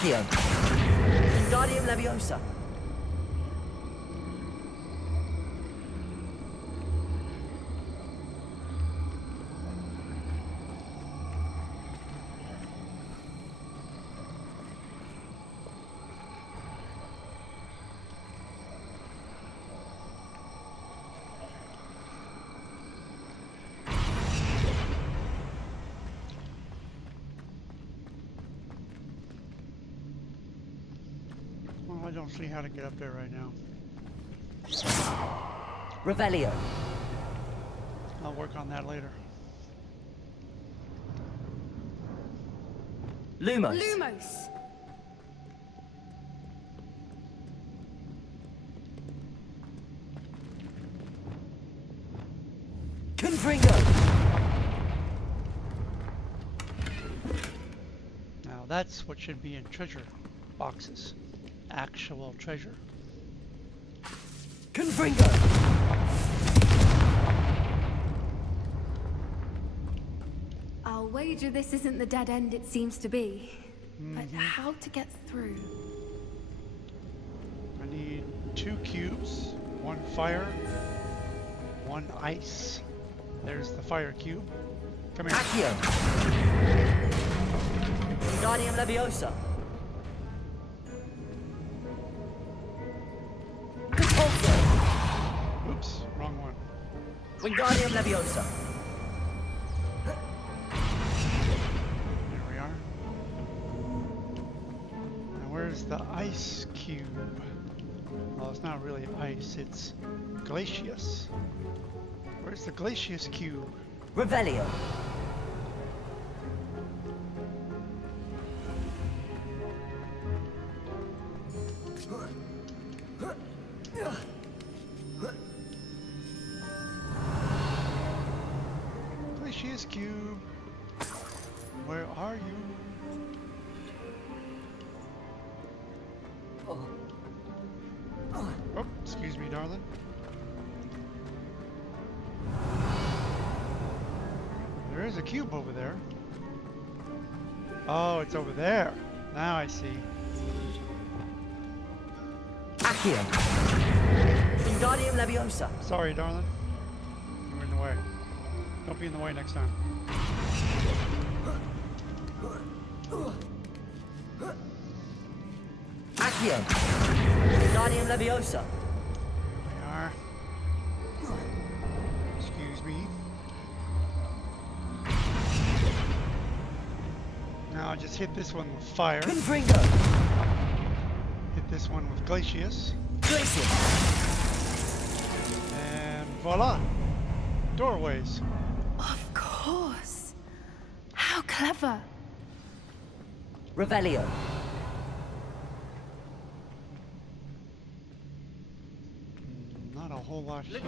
Accio. Wingardium Leviosa. Well, I don't see how to get up there right now. Revelio. I'll work on that later. Lumos. Lumos! Confringo. Now that's what should be in treasure boxes. Actual treasure. Confringo. I'll wager this isn't the dead end it seems to be. But how to get through? I need 2 cubes, 1 fire, 1 ice. There's the fire cube. Come here. Accio. Wingardium Leviosa. Compulso. Oops, wrong one. Wingardium Leviosa. There we are. Now where's the ice cube? Well, it's not really ice, it's glacius. Where's the glacius cube? Revelio. Glacius cube. Where are you? Oh, excuse me, darling. There is a cube over there. Oh, it's over there. Now I see. Accio. Wingardium Leviosa. Sorry, darling. You were in the way. Don't be in the way next time. Accio. Wingardium Leviosa. Here we are. Excuse me. Now I just hit this one with fire. Confringo. Hit this one with glacius. Glacius. And voila! Doorways. Of course. How clever. Revelio. Not a whole lot here.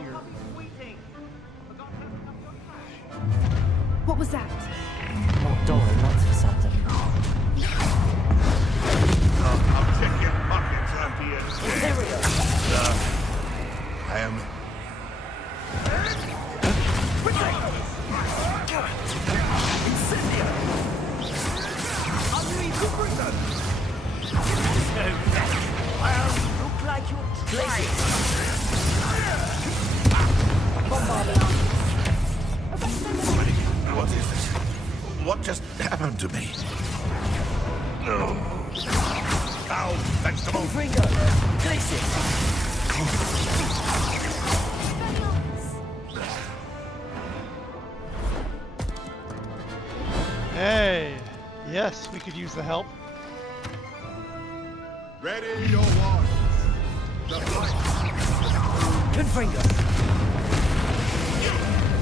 What was that? More Doran, that's for certain. I'll check your pockets after you escape. Imperio. I am... Incendio. Unleash prison! I am... Look like you're Glacius. What is this? What just happened to me? No. Ow, vegetable! Confringo. Glacius. Hey! Yes, we could use the help. Ready your watch. The flight. Confringo.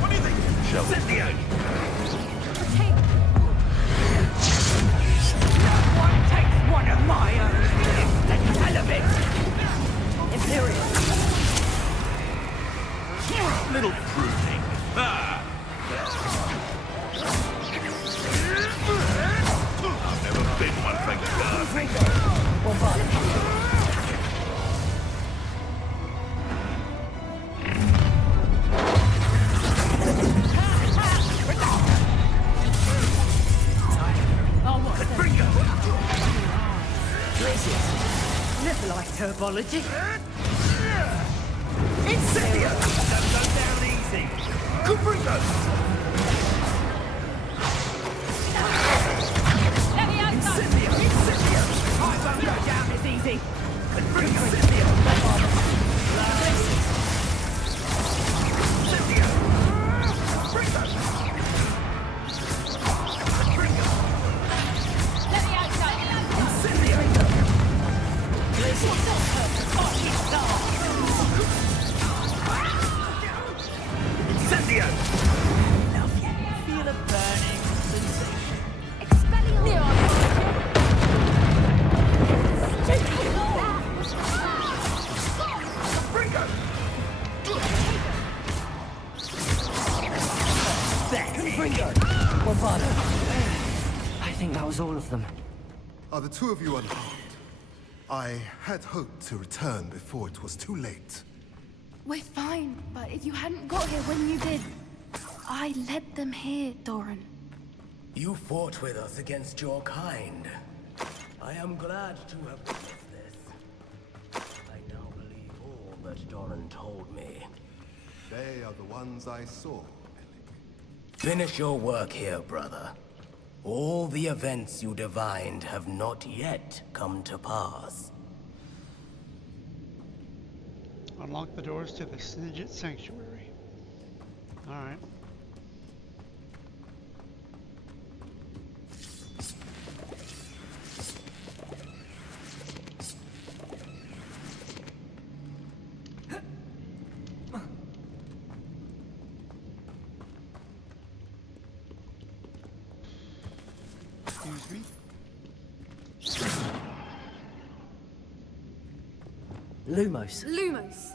What do you think? Incendio! One takes one of my own. The hell of it. Imperial. Little pruning. Ah! I've never been one for the guard. Confringo. Bombardment. Herbology. Incendio! Don't go down easy. Cuprico! Let me outside. Incendio! Incendio! I won't go down this easy. Incendio! Incendio! Cuprico! Let me outside. Incendio! Incendio! Feel a burning sensation. I think that was all of them. Are the two of you unharmed? I had hoped to return before it was too late. We're fine, but if you hadn't got here when you did, I led them here, Doran. You fought with us against your kind. I am glad to have witnessed this. I now believe all that Doran told me. They are the ones I saw. Finish your work here, brother. All the events you divined have not yet come to pass. Unlock the doors to the Snidget Sanctuary. Alright. Excuse me. Lumos. Lumos.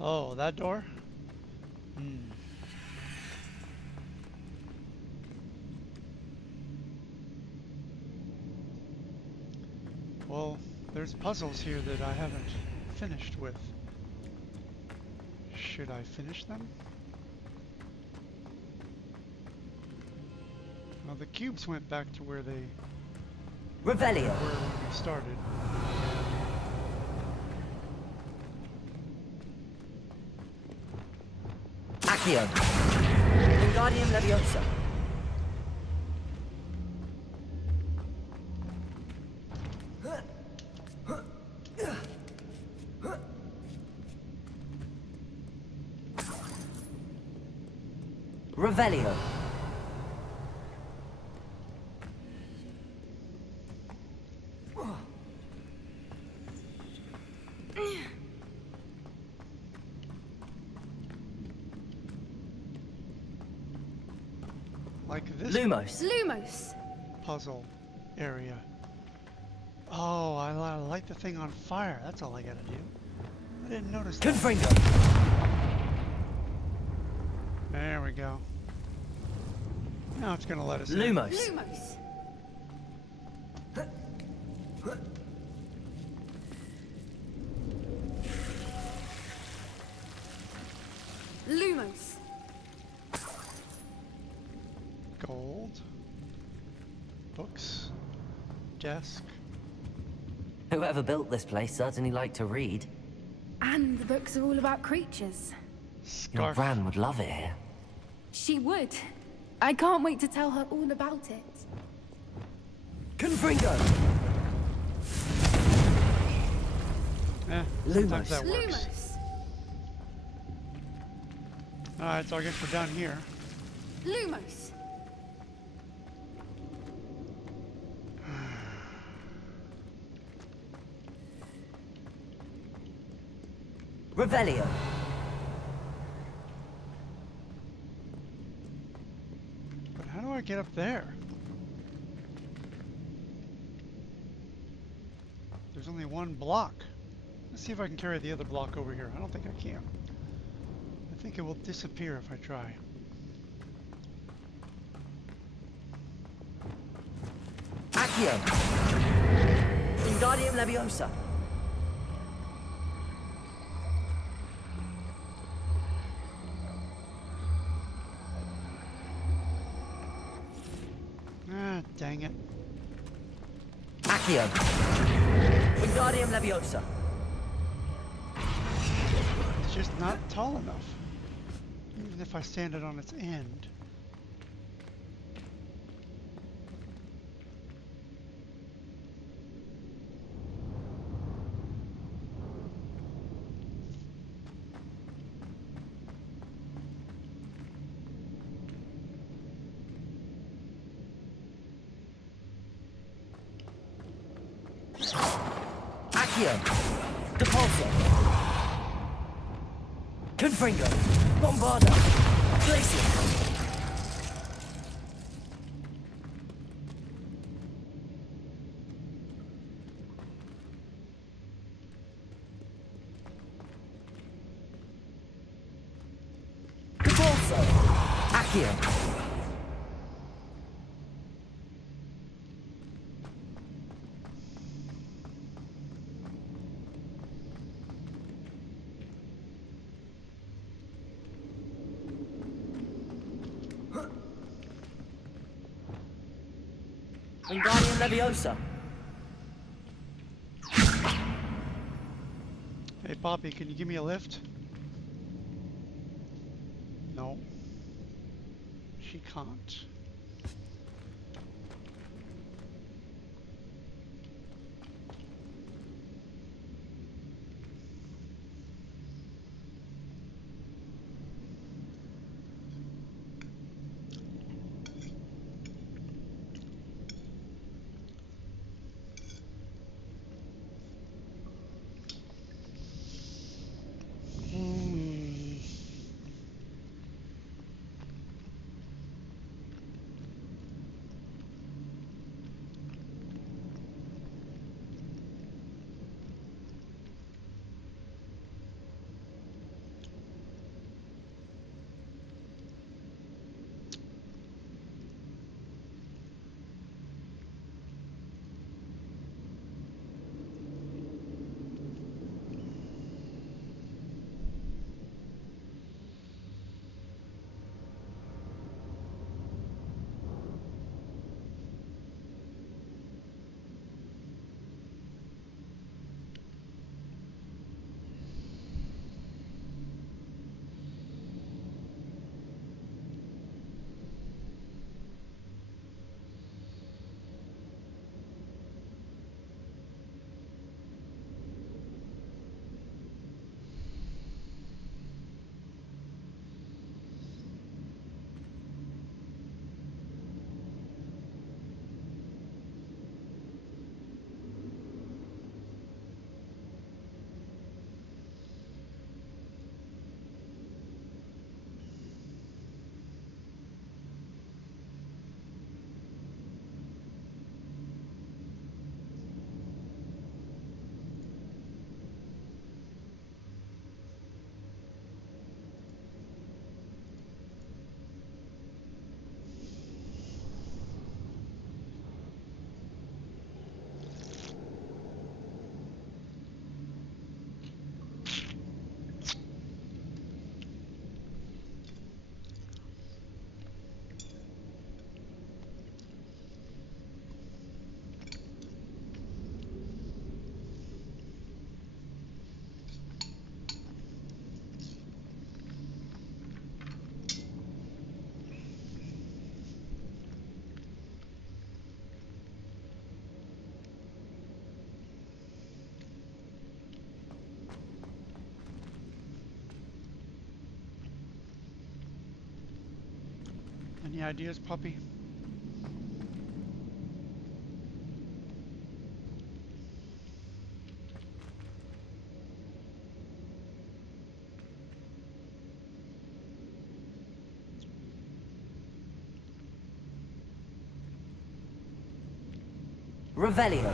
Oh, that door? Well, there's puzzles here that I haven't finished with. Should I finish them? Well, the cubes went back to where they Revelio. were when we started. Accio. Wingardium Leviosa. Revelio. Like this Lumos. Lumos. puzzle area. Oh, I light the thing on fire. That's all I gotta do. I didn't notice that. Confringo. There we go. Now it's gonna let us in. Lumos. Lumos. Lumos. Gold. Books. Desk. Whoever built this place certainly liked to read. And the books are all about creatures. Your Scarf. Gran would love it here. She would. I can't wait to tell her all about it. Confringo. Sometimes Lumos. that works. Lumos. Alright, so I guess we're done here. Lumos. Revelio. But how do I get up there? There's only one block. Let's see if I can carry the other block over here. I don't think I can. I think it will disappear if I try. Accio. Wingardium Leviosa. Dang it. Accio. Wingardium Leviosa. It's just not tall enough. Even if I stand it on its end. Accio. Depulso. Confringo. Bombarda. Glacier. Depulso. Accio. Wingardium Leviosa. Hey Poppy, can you give me a lift? No. She can't. Any ideas, Puppy? Revelio.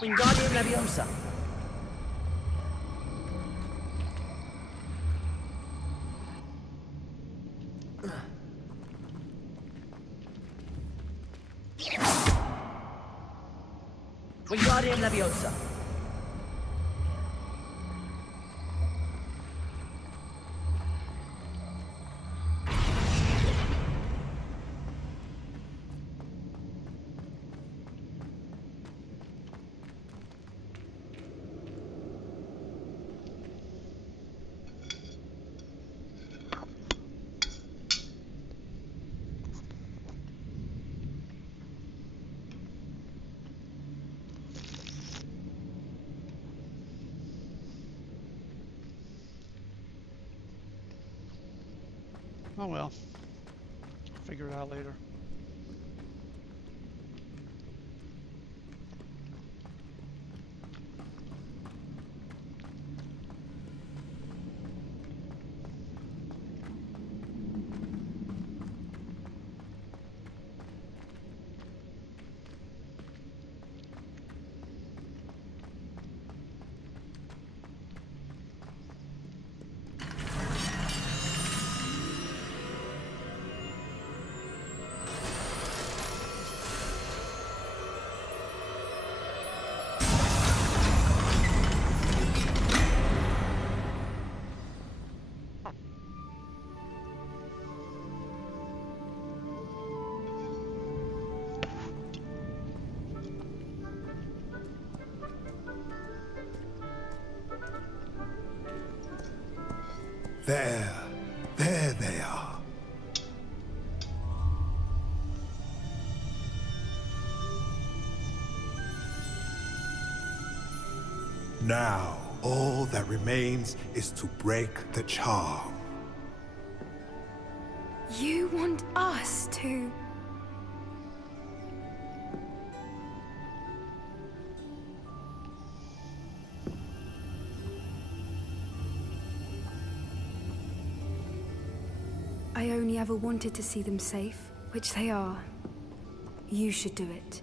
Wingardium Leviosa. Wingardium Leviosa. Oh well. Figure it out later. There they are. Now, all that remains is to break the charm. You want us to... I only ever wanted to see them safe, which they are. You should do it.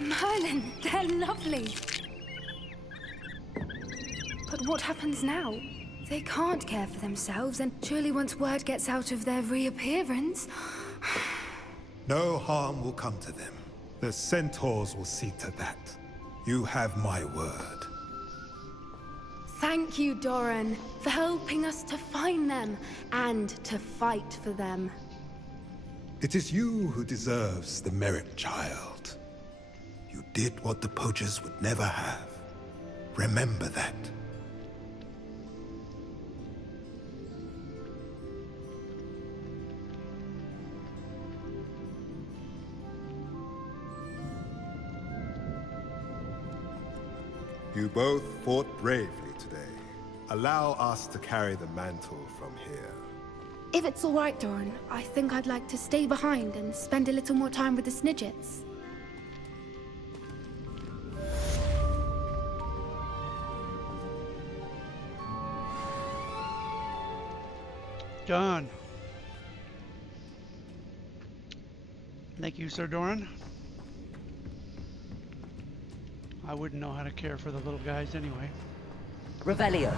Merlin, they're lovely. But what happens now? They can't care for themselves, and surely once word gets out of their reappearance... No harm will come to them. The centaurs will see to that. You have my word. Thank you, Doran, for helping us to find them and to fight for them. It is you who deserves the merit, child. You did what the poachers would never have. Remember that. You both fought bravely today. Allow us to carry the mantle from here. If it's all right, Doran, I think I'd like to stay behind and spend a little more time with the Snidgets. Done. Thank you, Sir Doran. I wouldn't know how to care for the little guys anyway. Revelio.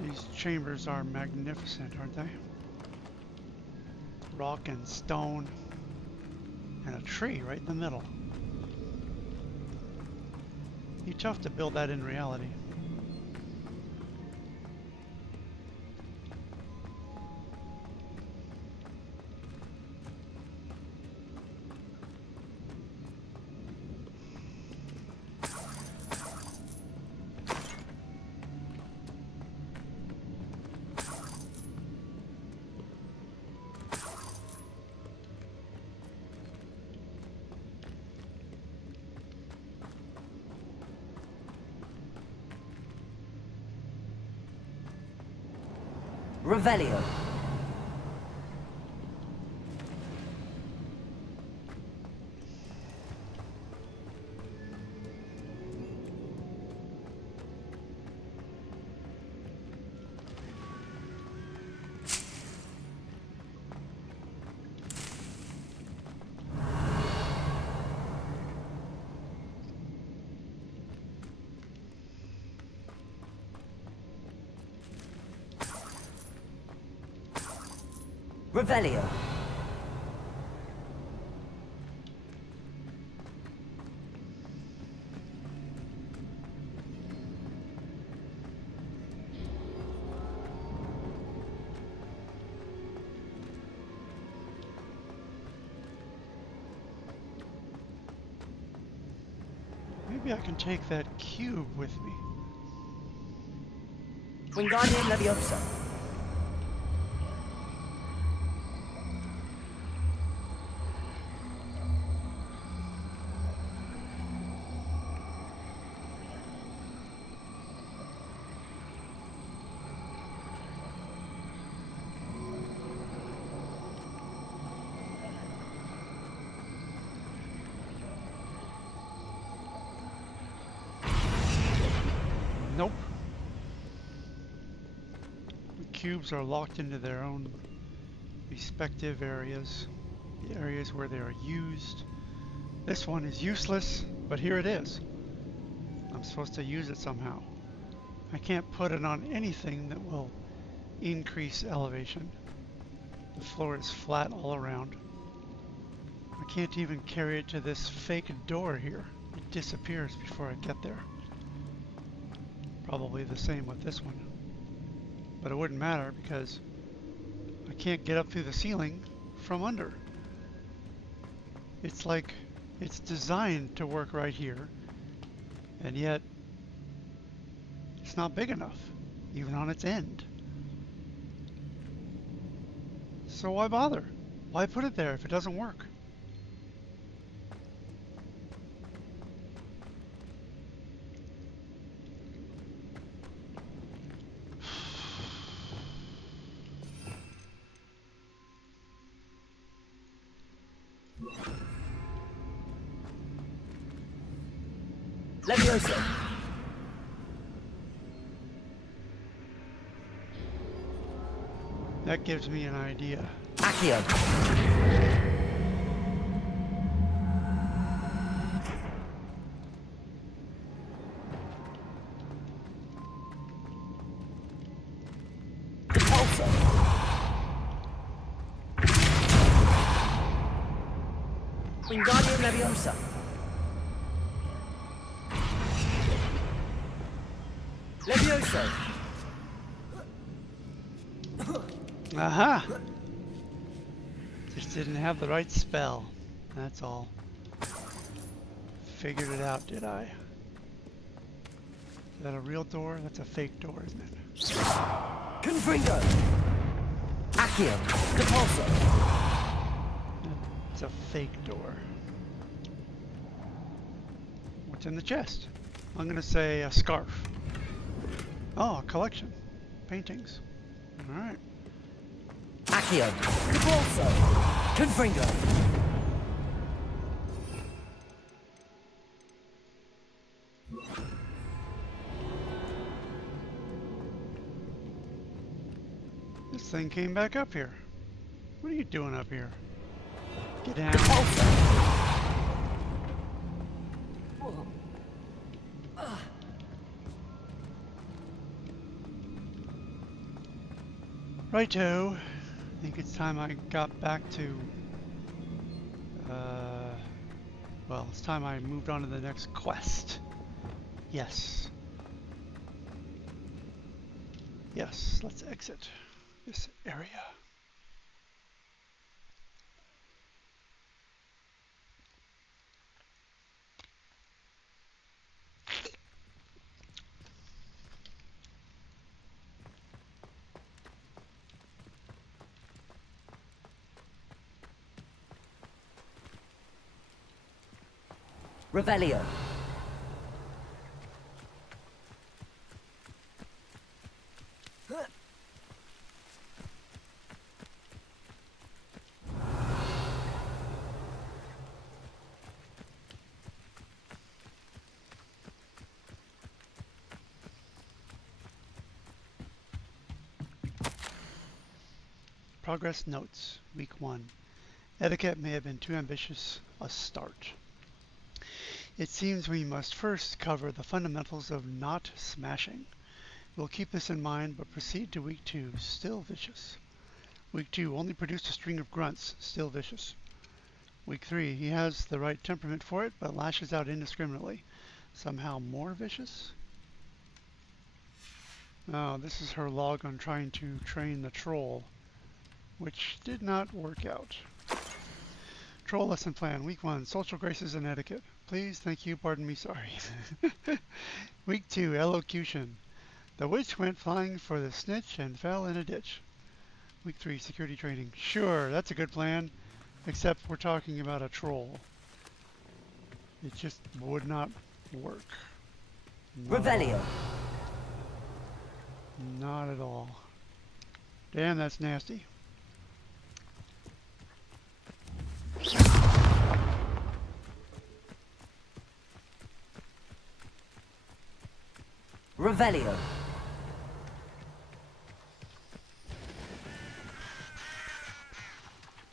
These chambers are magnificent, aren't they? Rock and stone, and a tree right in the middle. Be tough to build that in reality. Revelio. Revelio. Maybe I can take that cube with me. Wingardium Leviosa. Nope. The cubes are locked into their own respective areas, the areas where they are used. This one is useless, but here it is. I'm supposed to use it somehow. I can't put it on anything that will increase elevation. The floor is flat all around. I can't even carry it to this fake door here. It disappears before I get there. Probably the same with this one. But it wouldn't matter because I can't get up through the ceiling from under. It's like it's designed to work right here, and yet it's not big enough, even on its end. So why bother? Why put it there if it doesn't work? Leviosa. That gives me an idea. Accio. Repulsor. Wingardium Leviosa. Levioso. Aha! Just didn't have the right spell. That's all. Figured it out, did I? Is that a real door? That's a fake door, isn't it? Confringo. Accio. Repulsor. It's a fake door. What's in the chest? I'm gonna say a scarf. Oh, a collection. Paintings. Alright. Accio. Repulsor. Confringo. This thing came back up here. What are you doing up here? Get down. Righto. I think it's time I got back to, well, it's time I moved on to the next quest. Yes. Yes, let's exit this area. Revelio. Progress notes. Week 1. Etiquette may have been too ambitious a start. It seems we must first cover the fundamentals of not smashing. We'll keep this in mind, but proceed to week 2, still vicious. Week 2, only produced a string of grunts, still vicious. Week 3, he has the right temperament for it, but lashes out indiscriminately. Somehow more vicious? Oh, this is her log on trying to train the troll, which did not work out. Troll lesson plan. Week 1, social graces and etiquette. Please, thank you, pardon me, sorry. Week 2, elocution. The witch went flying for the snitch and fell in a ditch. Week 3, security training. Sure, that's a good plan, except we're talking about a troll. It just would not work. Revelio. Not at all. Damn, that's nasty. Revelio.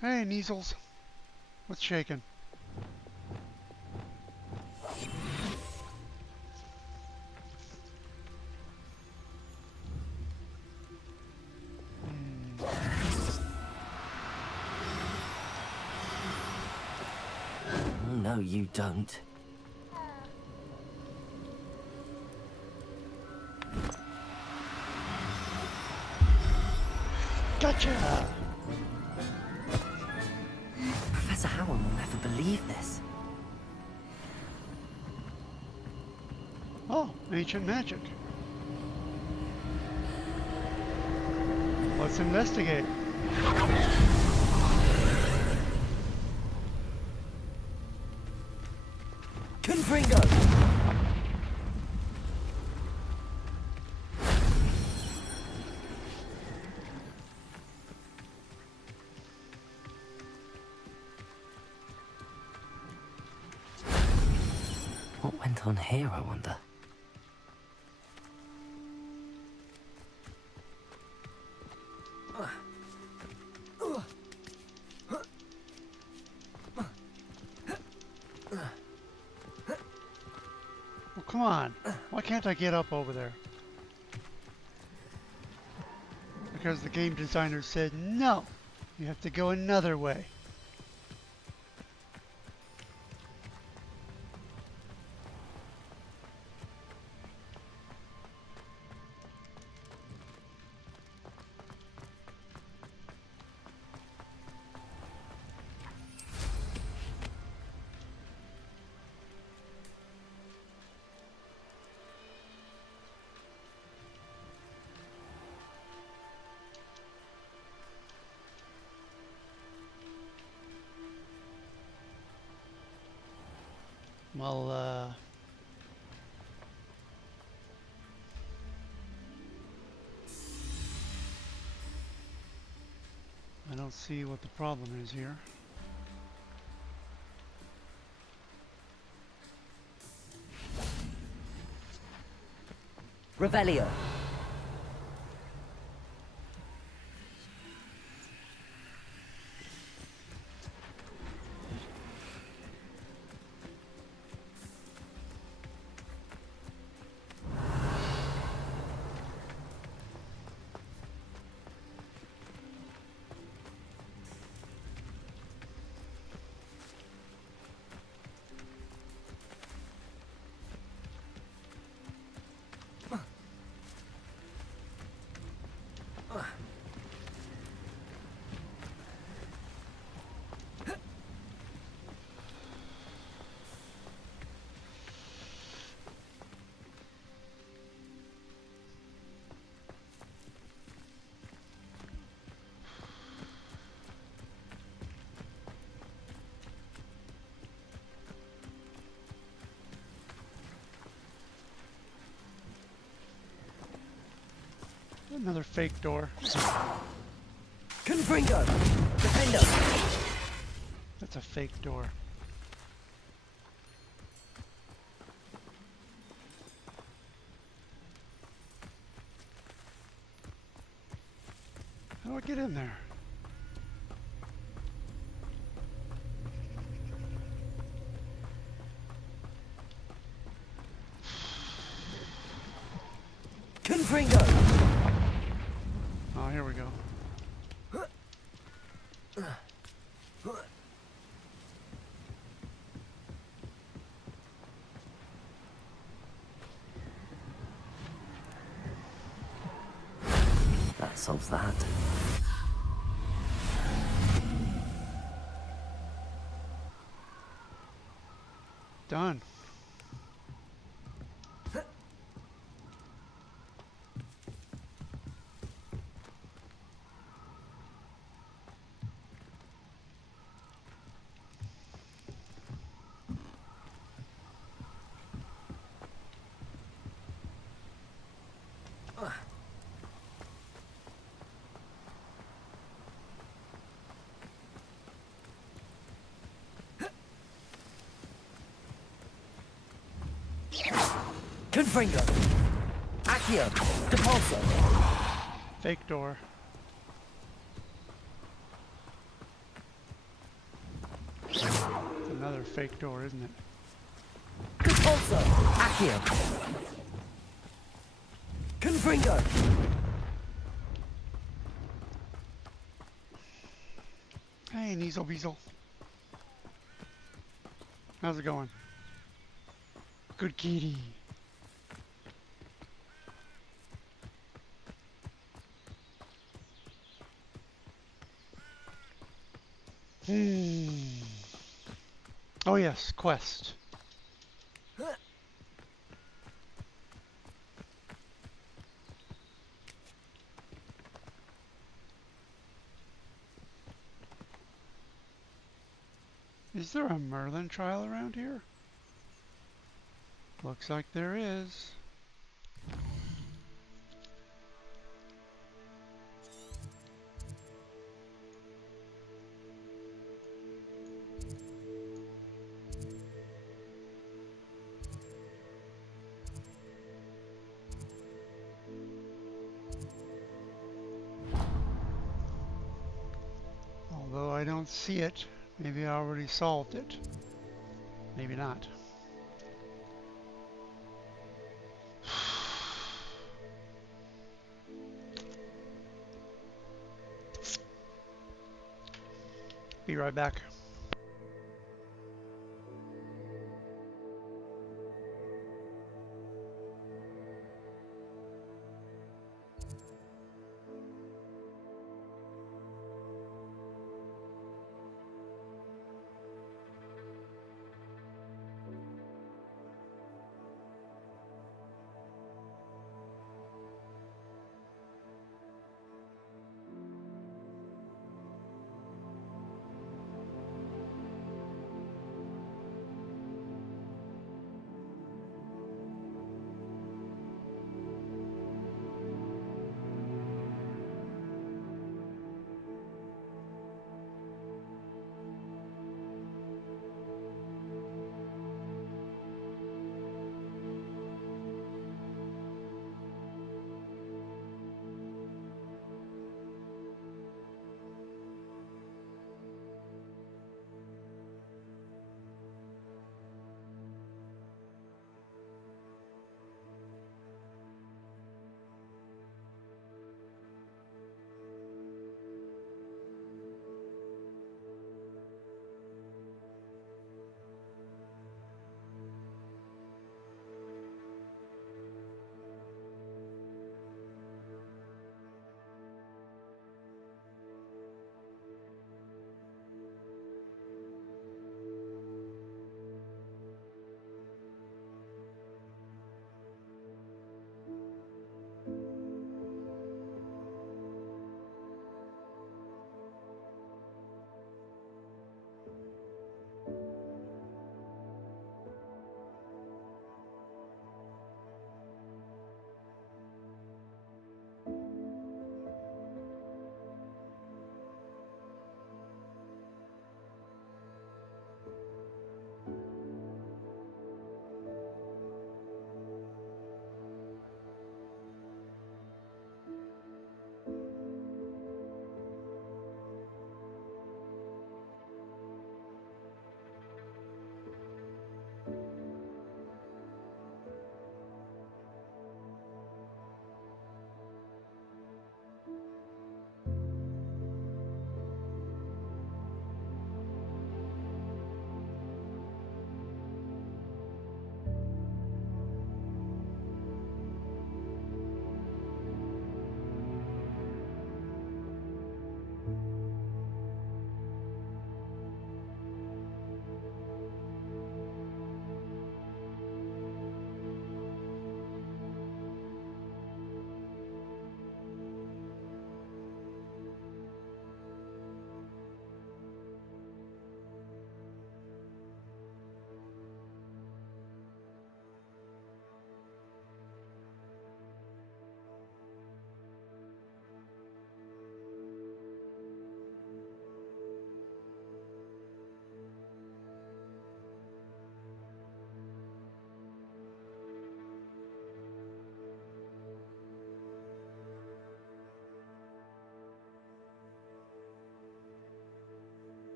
Hey, Measles. What's shaking? No, you don't. Gotcha! Professor Howell will never believe this. Oh, ancient magic. Let's investigate. Confringo! What went on here, I wonder? Well, come on. Why can't I get up over there? Because the game designer said, no, you have to go another way. Well, I don't see what the problem is here. Revelio. Another fake door. Confringo! Defendo! That's a fake door. How do I get in there? go. That solves that. Done. Confringo! Accio! Depulso! Fake door. It's another fake door, isn't it? Depulso! Accio! Confringo! Hey, Neasel Beazle. How's it going? Good kitty. Oh yes, quest. Is there a Merlin trial around here? Looks like there is. Although I don't see it, maybe I already solved it. Maybe not. Be right back.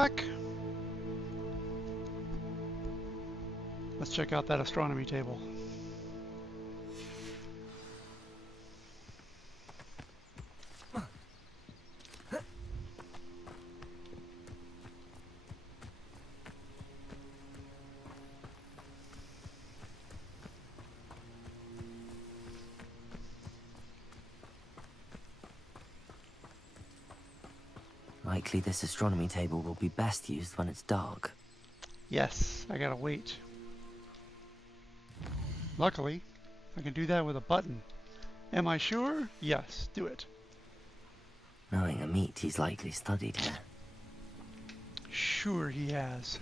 back. Let's check out that astronomy table. Likely this astronomy table will be best used when it's dark. Yes, I gotta wait. Luckily, I can do that with a button. Am I sure? Yes, do it. Knowing Amit, he's likely studied here. Sure he has.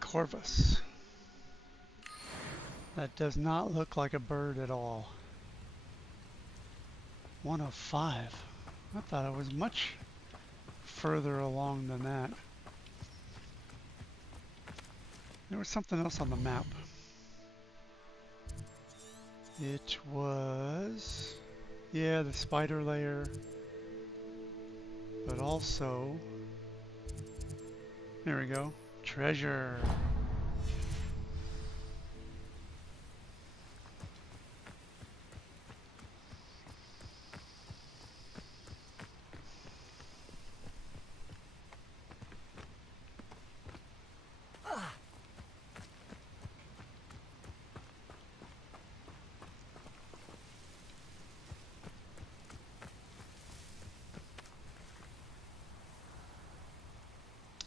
Corvus. That does not look like a bird at all. 1 of 5. I thought it was much further along than that. There was something else on the map. It was... yeah, the spider layer. But also... there we go. Treasure.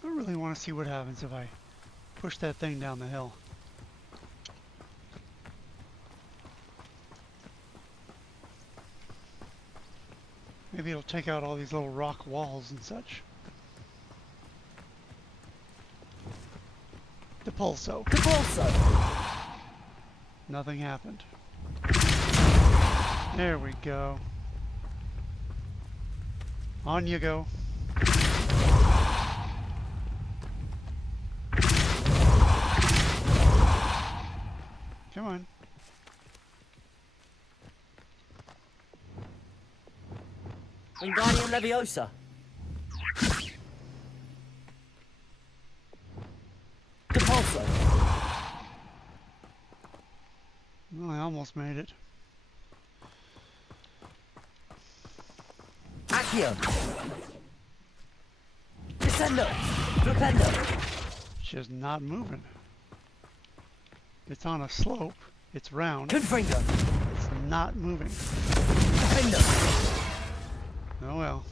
I really want to see what happens if I push that thing down the hill. Maybe it'll take out all these little rock walls and such. Depulso. Depulso! Nothing happened. There we go. On you go. Come on. Wingardium Leviosa. Depulso. Well, I almost made it. Accio. Descendo. Flipendo. Just not moving. It's on a slope. It's round. Confringo. It's not moving. Defendo. Oh well.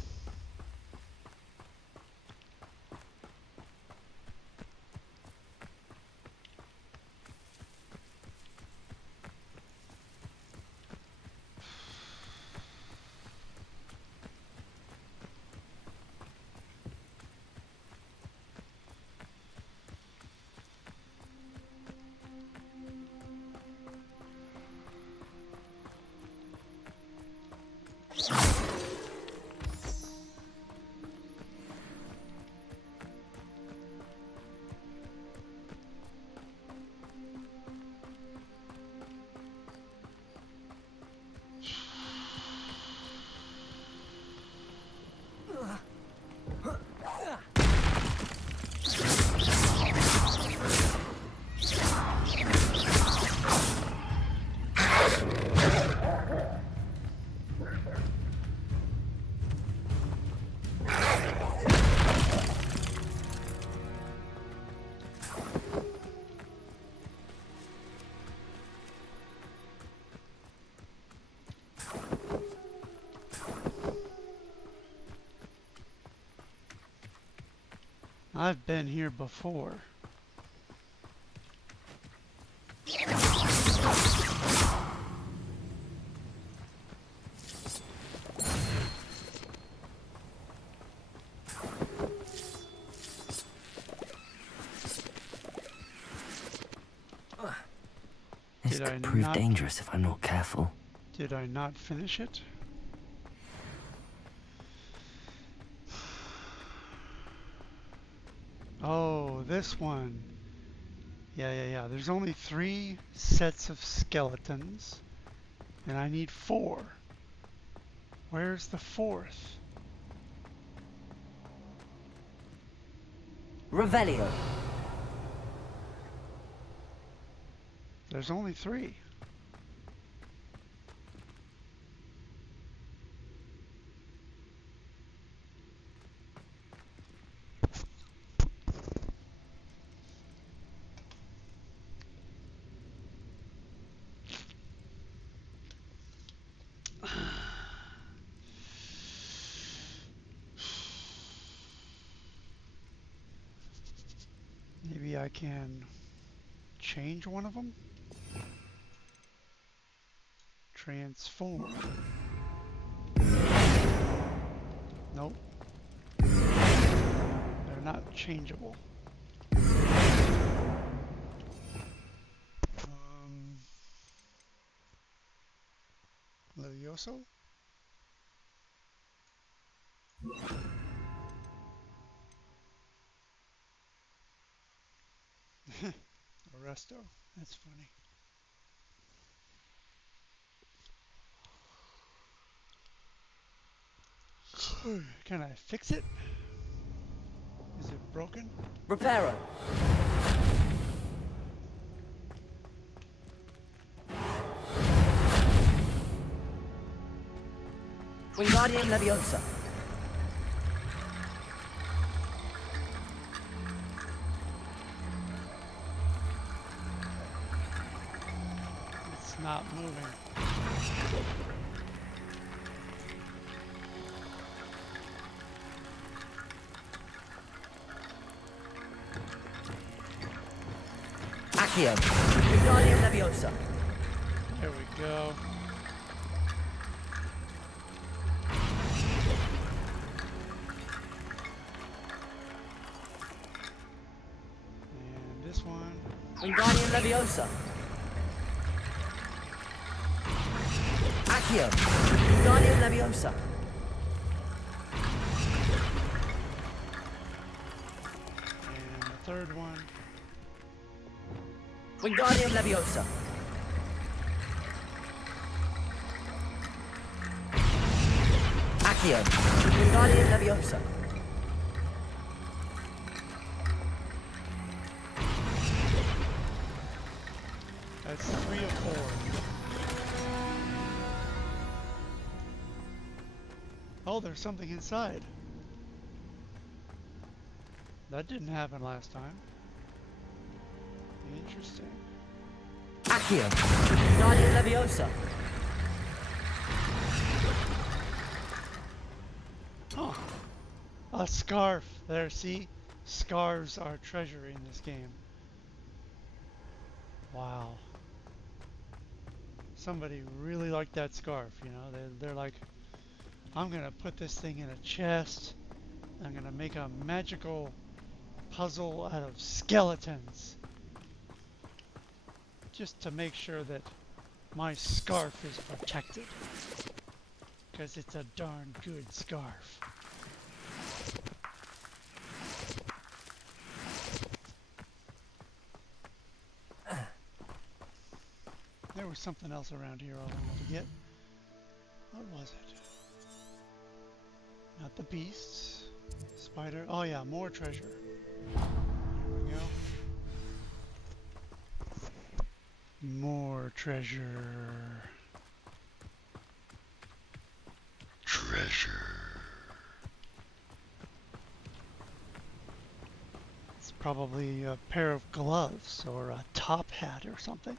I've been here before. This could prove dangerous if I'm not careful. Did I not finish it? Oh, this one. Yeah. There's only 3 sets of skeletons, and I need 4. Where's the 4th? Revelio. There's only 3. Maybe I can change one of them? Transform. Nope. They're not changeable. Levioso? Arresto. That's funny. Can I fix it? Is it broken? Reparo. Wingardium Leviosa. It's not moving. Accio. Wingardium Leviosa. There we go. And this one. Wingardium Leviosa. Accio. Wingardium Leviosa. And the third one. Wingardium Leviosa. Accio. Wingardium Leviosa. That's 3 of 4. Oh, there's something inside. That didn't happen last time. Interesting. Accio. Wingardium Leviosa. Oh, a scarf. There, see? Scarves are treasure in this game. Wow. Somebody really liked that scarf, you know? They're like, I'm gonna put this thing in a chest. I'm gonna make a magical puzzle out of skeletons. Just to make sure that my scarf is protected. Because it's a darn good scarf. There was something else around here I wanted to get. What was it? Not the beasts. Spider. Oh yeah, more treasure. Here we go. More treasure. Treasure. It's probably a pair of gloves or a top hat or something.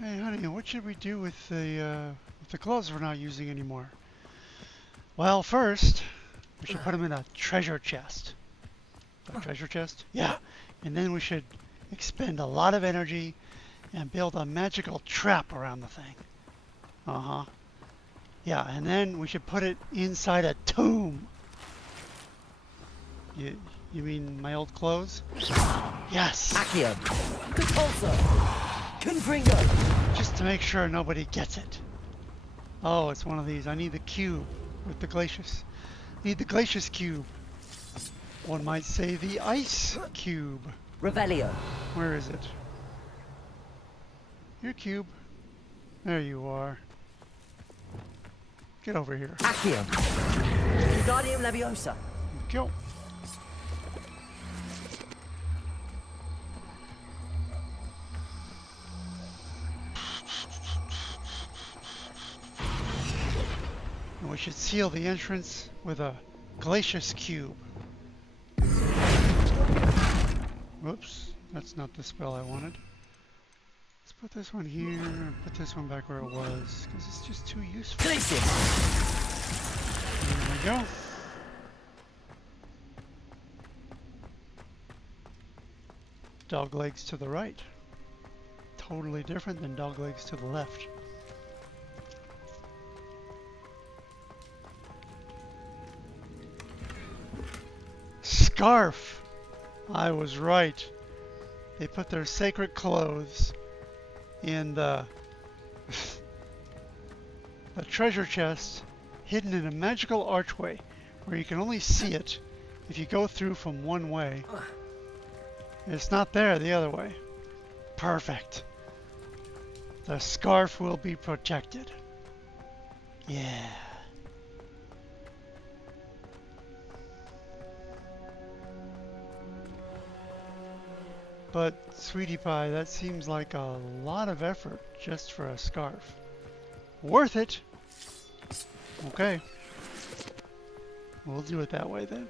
Hey honey, what should we do with the gloves we're not using anymore? Well, first, we should put them in a treasure chest. A treasure chest? Yeah. And then we should expend a lot of energy and build a magical trap around the thing. Uh-huh. Yeah, and then we should put it inside a tomb. You mean my old clothes? Yes. Accio. Compulso. Confringo! Just to make sure nobody gets it. Oh, it's one of these. I need the cube with the glacius. Need the glacius cube. One might say the ice cube. Revelio. Where is it? Your cube. There you are. Get over here. Accio. Wingardium Leviosa. Go. And we should seal the entrance with a glacius cube. Whoops, that's not the spell I wanted. Let's put this one here and put this one back where it was, because it's just too useful. There we go. Dog legs to the right. Totally different than dog legs to the left. Scarf! I was right. They put their sacred clothes in the treasure chest hidden in a magical archway where you can only see it if you go through from one way. It's not there the other way. Perfect. The scarf will be protected. Yeah. But, sweetie pie, that seems like a lot of effort just for a scarf. Worth it! Okay. We'll do it that way then.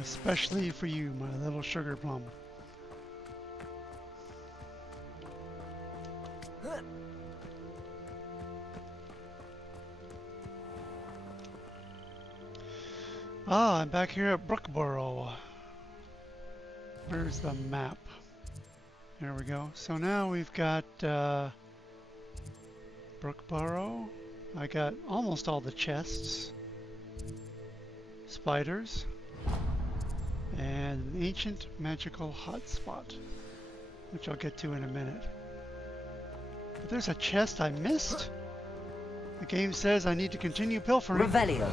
Especially for you, my little sugar plum. Ah, I'm back here at Brookborough. Where's the map? There we go. So now we've got Brookborough. I got almost all the chests. Spiders. And an ancient magical hotspot, which I'll get to in a minute. But there's a chest I missed. The game says I need to continue pilfering. Revelio.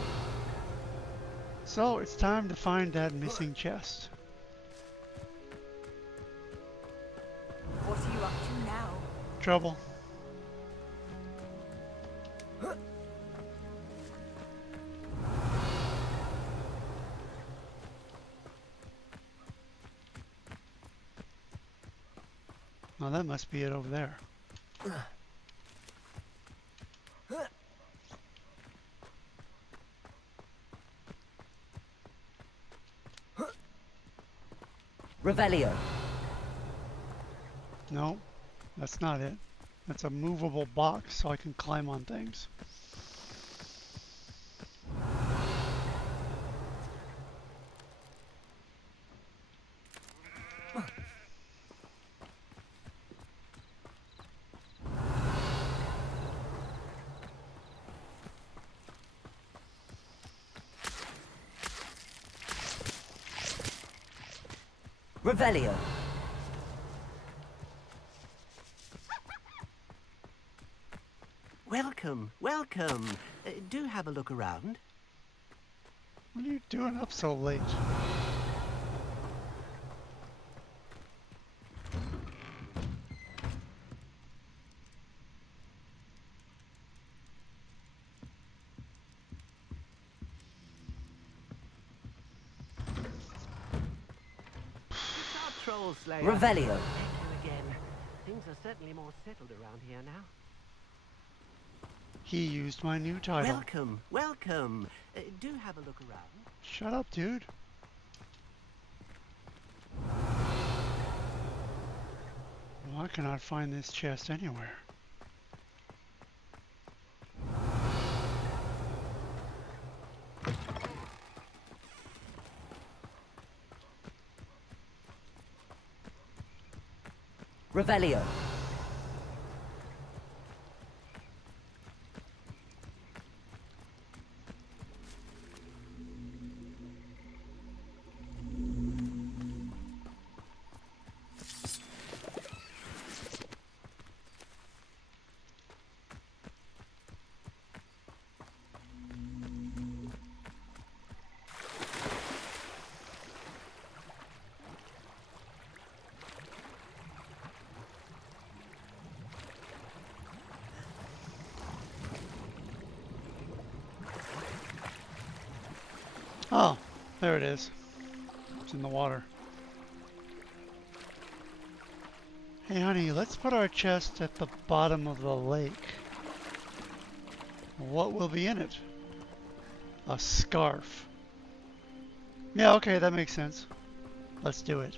So it's time to find that missing chest. What are you up to now? Trouble. Well, that must be it over there. Revelio. No, that's not it. That's a movable box so I can climb on things. Revelio. Welcome, welcome. Do have a look around. What are you doing up so late? Troll Slayer. Revelio. Thank you again. Things are certainly more settled around here now. He used my new title. Welcome, welcome. Do have a look around. Shut up, dude. Well, I cannot find this chest anywhere. Revelio. Oh, there it is. It's in the water. Hey honey, let's put our chest at the bottom of the lake. What will be in it? A scarf. Yeah, okay, that makes sense. Let's do it.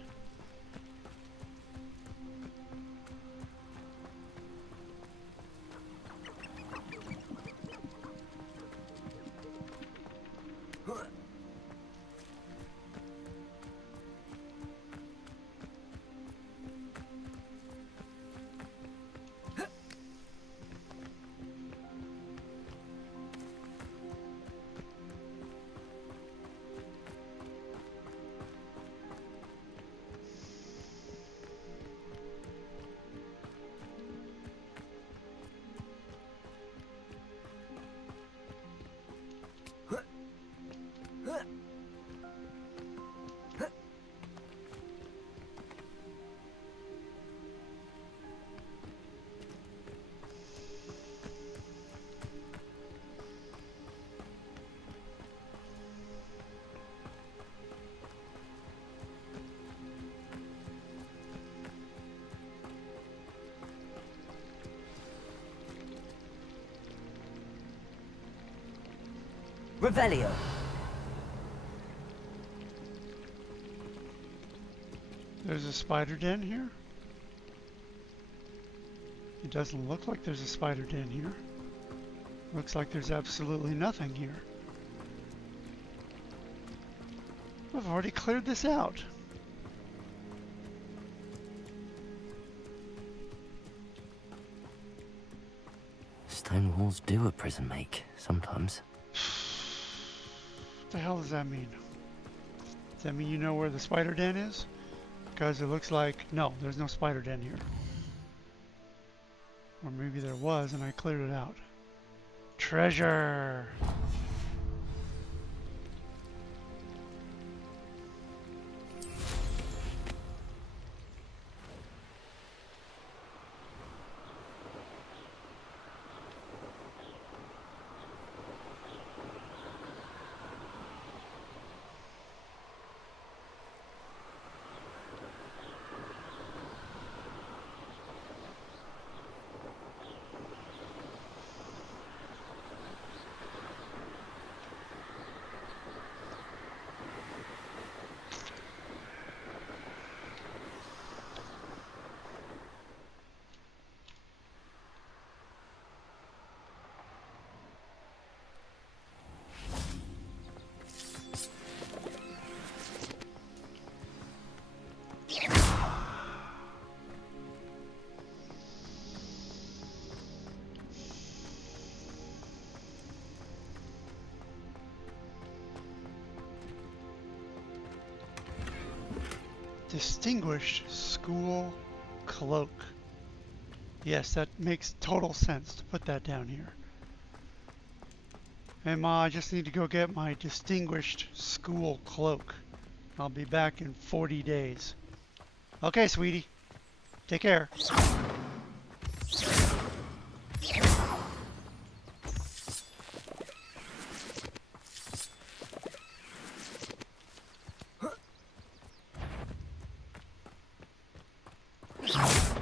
Revelio. There's a spider den here? It doesn't look like there's a spider den here. Looks like there's absolutely nothing here. I've already cleared this out. Stone walls do a prison make, sometimes. What the hell does that mean? Does that mean you know where the spider den is? Because it looks like, no, there's no spider den here. Or maybe there was and I cleared it out. Treasure! Distinguished school cloak. Yes, that makes total sense to put that down here. Hey Ma, I just need to go get my distinguished school cloak. I'll be back in 40 days. Okay, sweetie. Take care.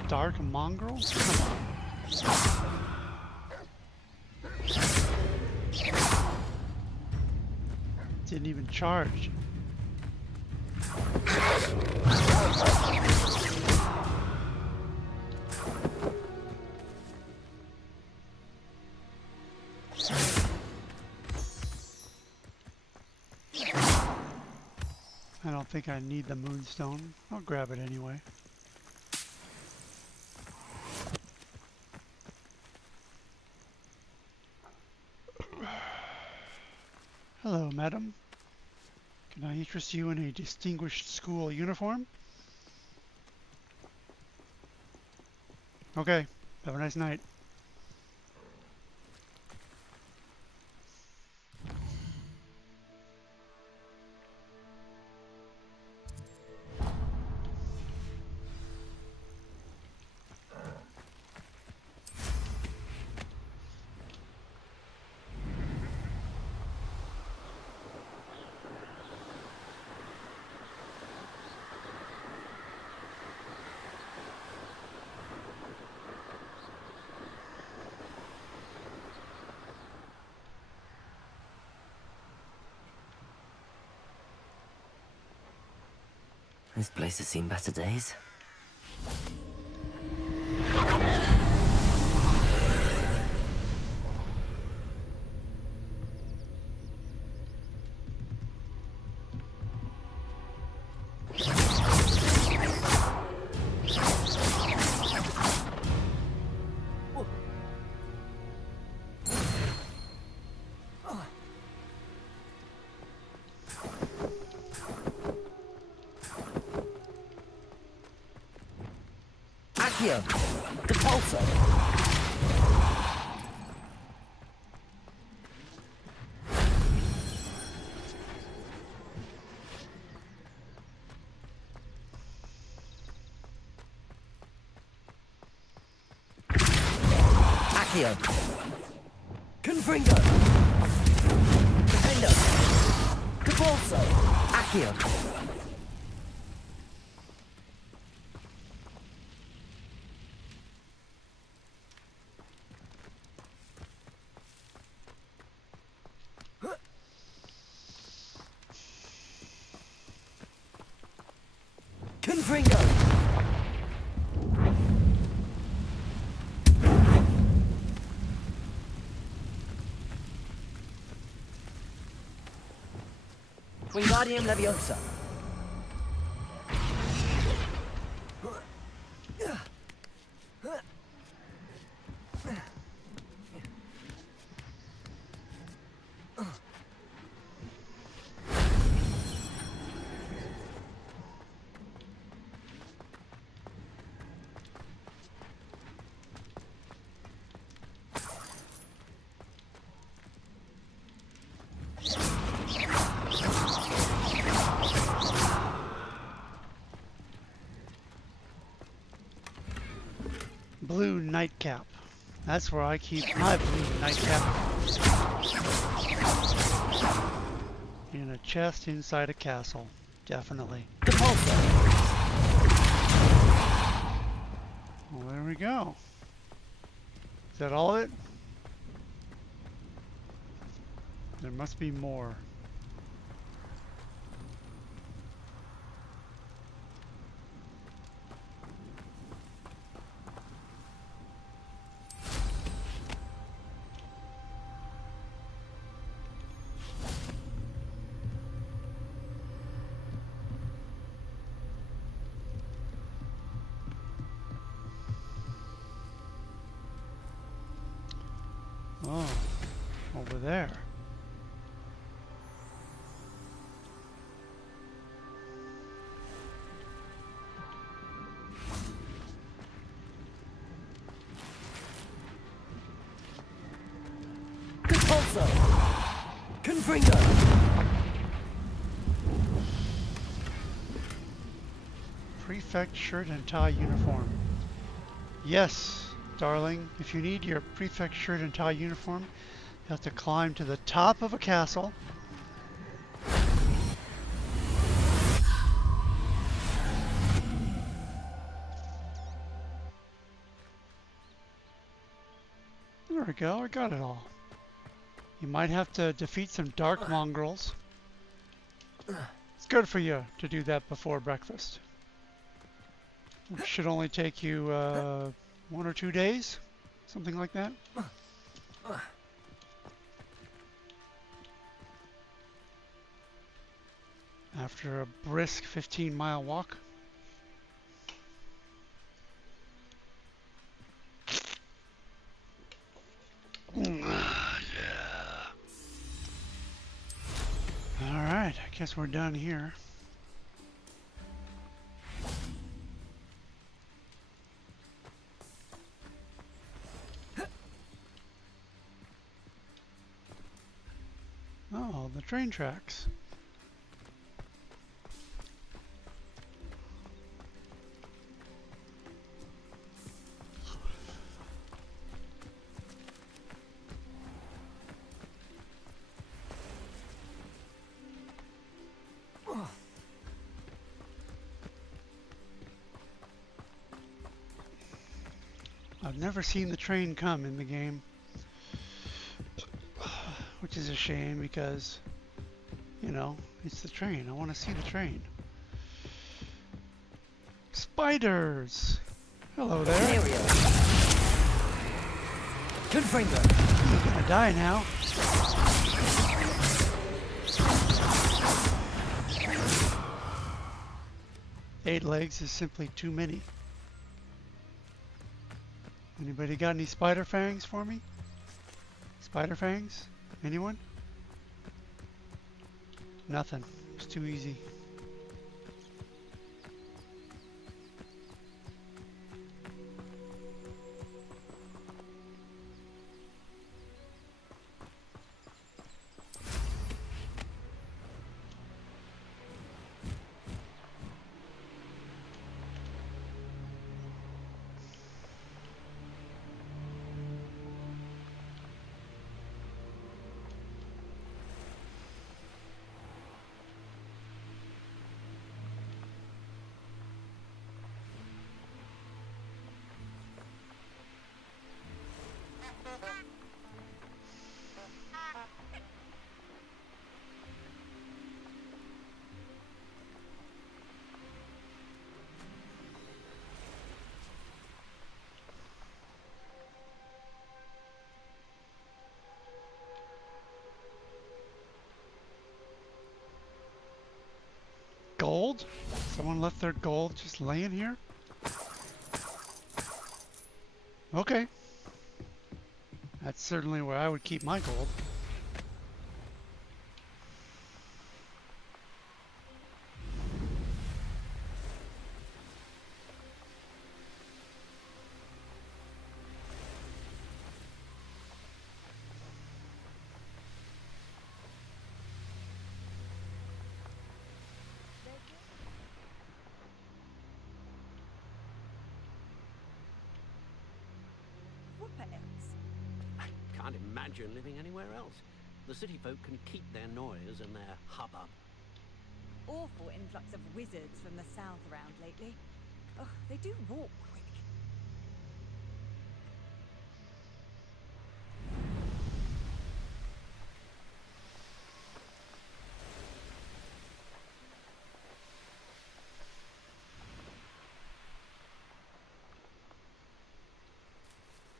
Dark mongrel? Come on. Didn't even charge. I don't think I need the moonstone. I'll grab it anyway. Hello, madam. Can I interest you in a distinguished school uniform? Okay, have a nice night. This place has seen better days. Accio! Depulso! Accio! Confringo! Defendo! Depulso! Accio! Confringo! Wingardium Leviosa! Blue nightcap. That's where I keep my blue nightcap. In a chest inside a castle. Definitely. Well, there we go. Is that all of it? There must be more. Oh, over there. Depulso! Confringo! Prefect shirt and tie uniform. Yes, darling, if you need your prefect shirt and tie uniform, you have to climb to the top of a castle. There we go, I got it all. You might have to defeat some dark mongrels. It's good for you to do that before breakfast. It should only take you 1 or 2 days, something like that. After a brisk 15-mile walk. Alright, I guess we're done here. Oh, the train tracks. I've never seen the train come in the game, which is a shame because, you know, it's the train. I want to see the train. Spiders! Hello there. Here we are. Confringo. You're gonna die now. 8 legs is simply too many. Anybody got any spider fangs for me? Spider fangs? Anyone? Nothing. It's too easy. Gold? Someone left their gold just laying here? Okay. That's certainly where I would keep my gold. I can't imagine living anywhere else. The city folk can keep their noise and their hubbub. Awful influx of wizards from the south around lately. Oh, they do walk quick.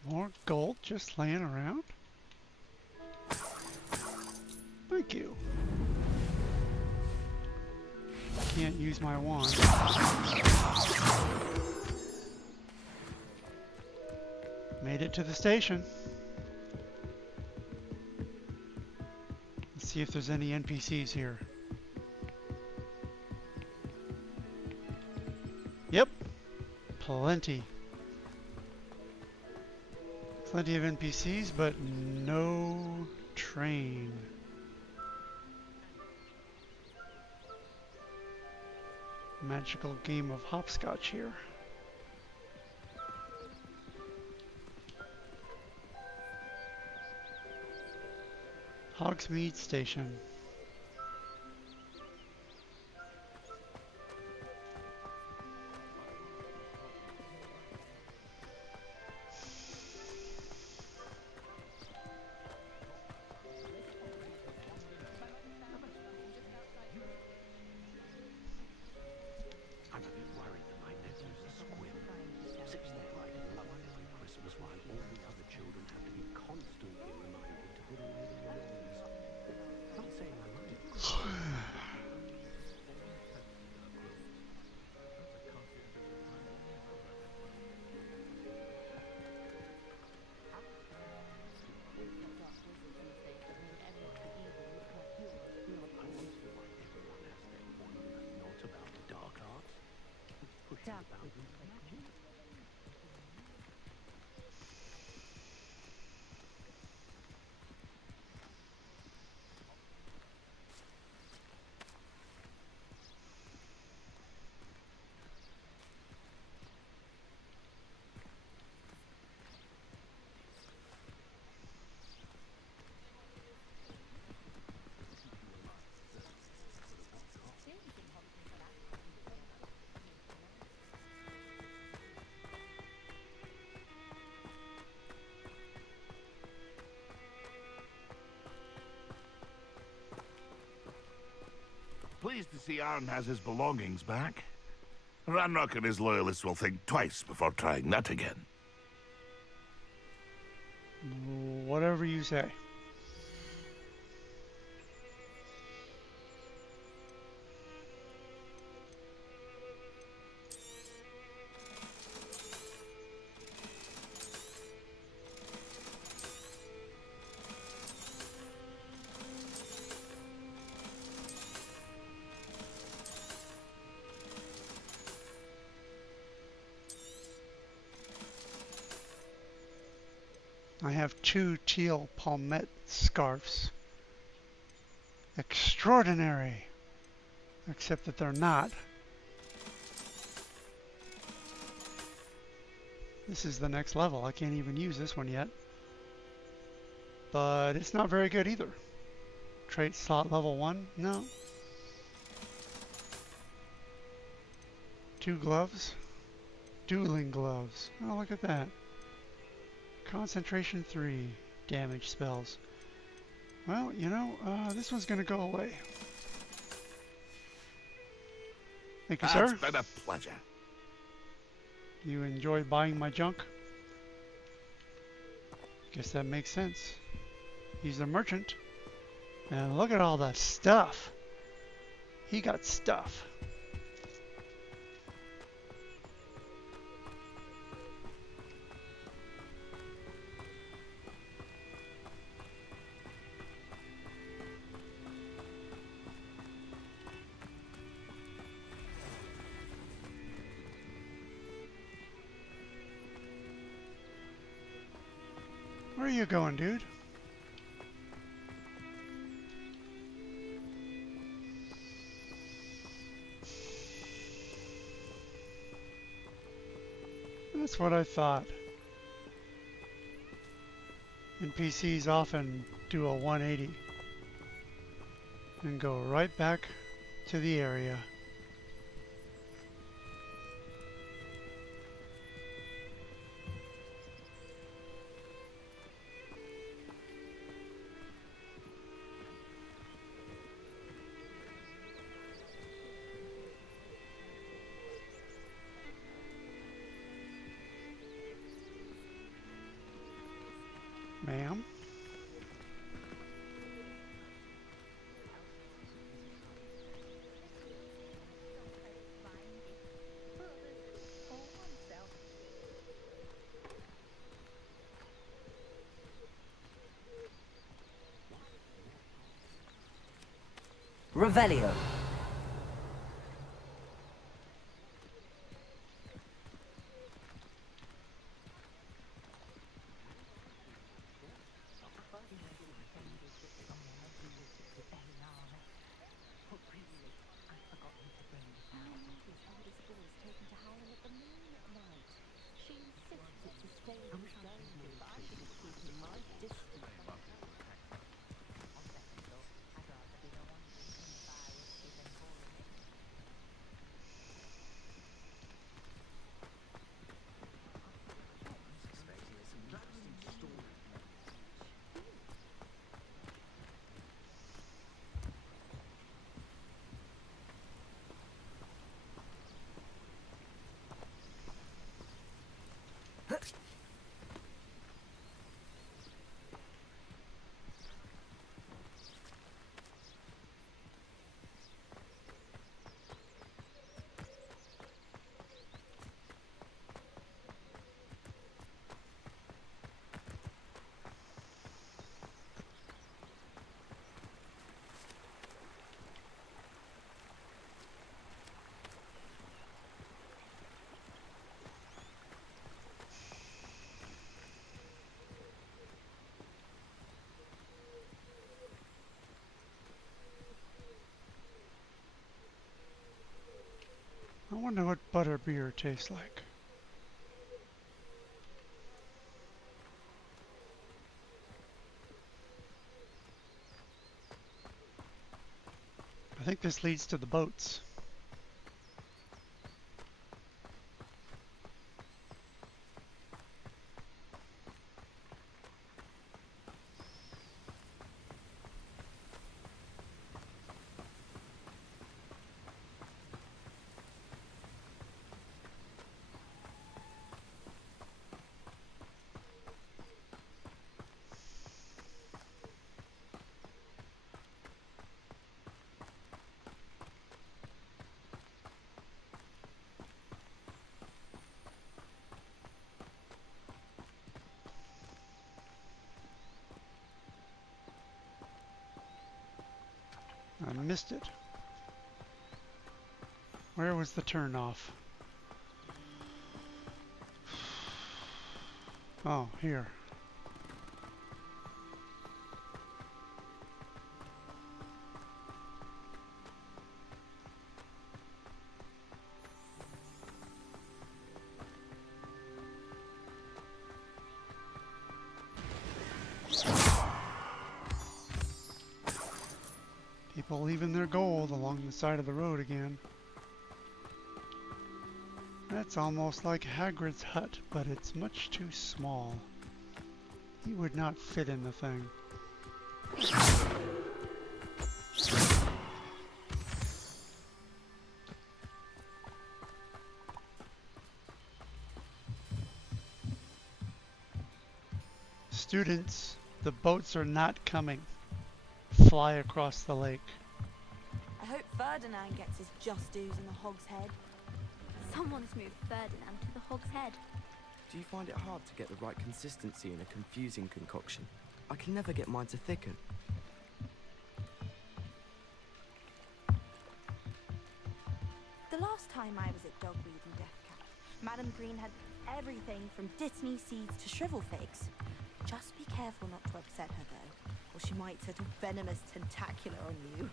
More gold just laying around? Thank you. Can't use my wand. Made it to the station. Let's see if there's any NPCs here. Yep. Plenty. Plenty of NPCs, but no train. Magical game of hopscotch here. Hogsmeade Station. Pleased to see Aaron has his belongings back. Ranrock and his loyalists will think twice before trying that again. Whatever you say. I have 2 teal palmette scarves. Extraordinary. Except that they're not. This is the next level. I can't even use this one yet. But it's not very good either. Trait slot level 1? No. 2 gloves. Dueling gloves. Oh, look at that. Concentration 3. Damage spells. Well, you know, this one's going to go away. Thank you, sir. It's been a pleasure. You enjoy buying my junk? Guess that makes sense. He's a merchant. And look at all the stuff. He got stuff. Where are you going, dude? That's what I thought. NPCs often do a 180 and go right back to the area. Ma'am? Revelio. I wonder what butterbeer tastes like. I think this leads to the boats. I missed it. Where was the turn off? Oh, here. People leaving their gold along the side of the road again. That's almost like Hagrid's hut, but it's much too small. He would not fit in the thing. Students, the boats are not coming. Fly across the lake. I hope Ferdinand gets his just dues in the Hog's Head. Someone's moved Ferdinand to the Hog's Head. Do you find it hard to get the right consistency in a confusing concoction? I can never get mine to thicken. The last time I was at Dogweed and Deathcap, Madame Green had everything from Disney seeds to shrivel figs. Just be careful not to upset her though, or she might set a venomous tentacular on you.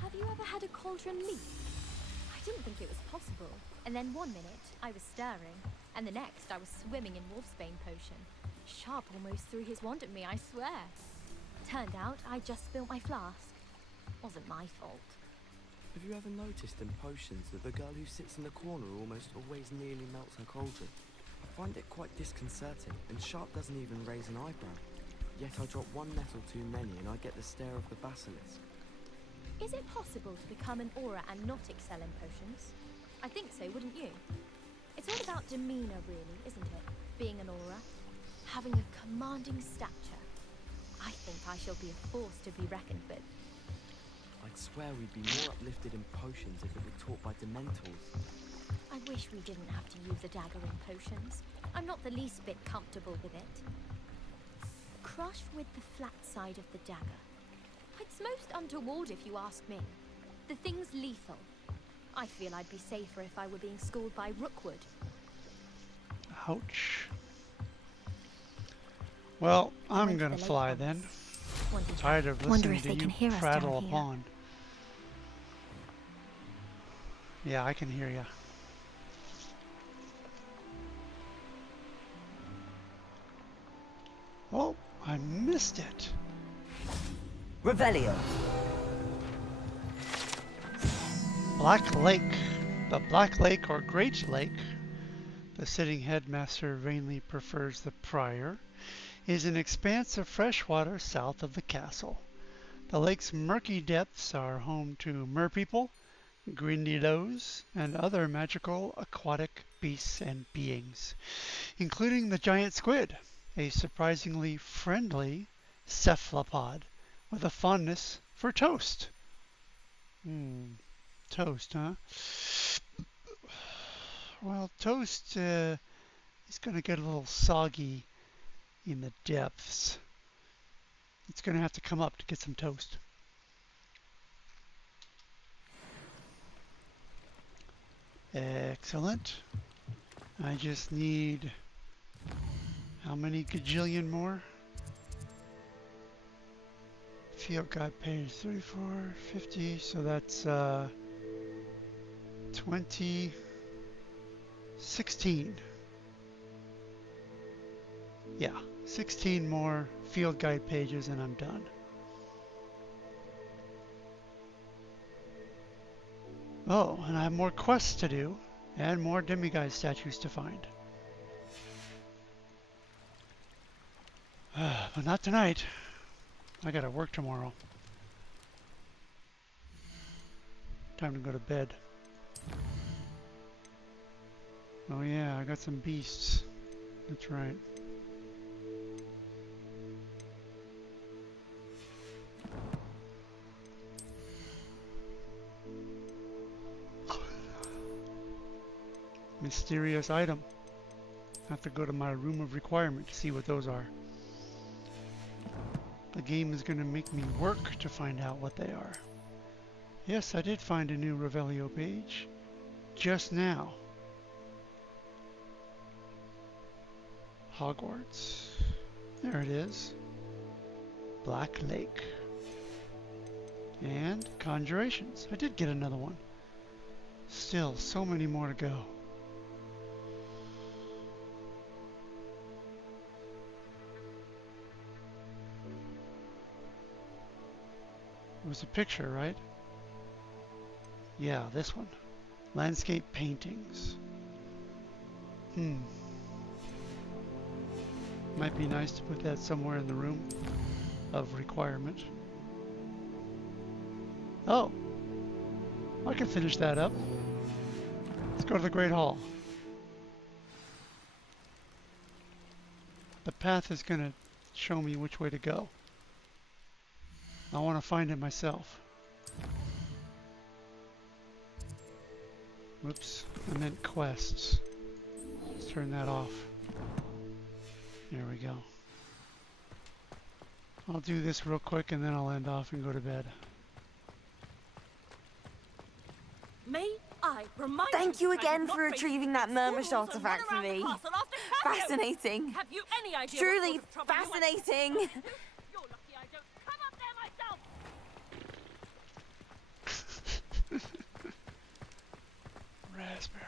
Have you ever had a cauldron leap? I didn't think it was possible. And then one minute, I was stirring, and the next, I was swimming in Wolfsbane potion. Sharp almost threw his wand at me, I swear. Turned out, I just spilled my flask. Wasn't my fault. Have you ever noticed in potions that the girl who sits in the corner almost always nearly melts her cauldron? I find it quite disconcerting, and Sharp doesn't even raise an eyebrow. Yet I drop one nettle too many and I get the stare of the basilisk. Is it possible to become an aura and not excel in potions? I think so, wouldn't you? It's all about demeanor, really, isn't it? Being an aura. Having a commanding stature. I think I shall be a force to be reckoned with. I'd swear we'd be more uplifted in potions if it were taught by Dementors. I wish we didn't have to use a dagger in potions. I'm not the least bit comfortable with it. Crush with the flat side of the dagger. It's most untoward if you ask me. The thing's lethal. I feel I'd be safer if I were being schooled by Rookwood. Ouch. Well, I'm gonna fly then. Tired of listening to you prattle upon. Yeah, I can hear ya. Oh, I missed it. Revelio. Black Lake. The Black Lake or Great Lake, the sitting headmaster vainly prefers the prior, is an expanse of fresh water south of the castle. The lake's murky depths are home to merpeople, grindylows, and other magical aquatic beasts and beings, including the giant squid, a surprisingly friendly cephalopod with a fondness for toast. Toast, huh? Well, toast is going to get a little soggy in the depths. It's going to have to come up to get some toast. Excellent. I just need how many gajillion more? Field guide page 34, 50, so that's 20, 16. Yeah, 16 more field guide pages and I'm done. Oh, and I have more quests to do and more demiguise statues to find. But not tonight. I gotta work tomorrow. Time to go to bed. Oh yeah, I got some beasts. That's right. Mysterious item. I have to go to my room of requirement to see what those are. The game is going to make me work to find out what they are. Yes, I did find a new Revelio page. Just now. Hogwarts. There it is. Black Lake. And Conjurations. I did get another one. Still, so many more to go. It was a picture, right? Yeah, this one. Landscape paintings. Might be nice to put that somewhere in the room of requirement. Oh! I can finish that up. Let's go to the Great Hall. The path is going to show me which way to go. I want to find it myself. Whoops, I meant quests. Let's turn that off. There we go. I'll do this real quick and then I'll end off and go to bed. May I remind Thank you again for retrieving that Murmush artifact for me. Fascinating. Have you any idea? Truly fascinating. You're lucky I don't come up there myself. Raspberry.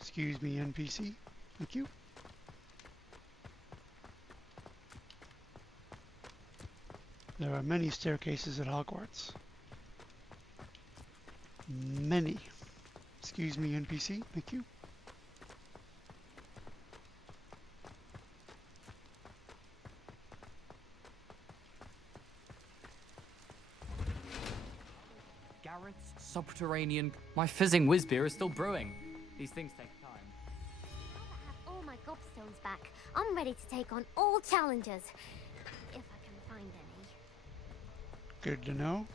Excuse me, NPC. Thank you. There are many staircases at Hogwarts. Many. Excuse me, NPC. Thank you. Garrett's subterranean. My fizzing whiz beer is still brewing. These things take time. Now that I have all my gobstones back, I'm ready to take on all challenges. If I can find any. Good to know.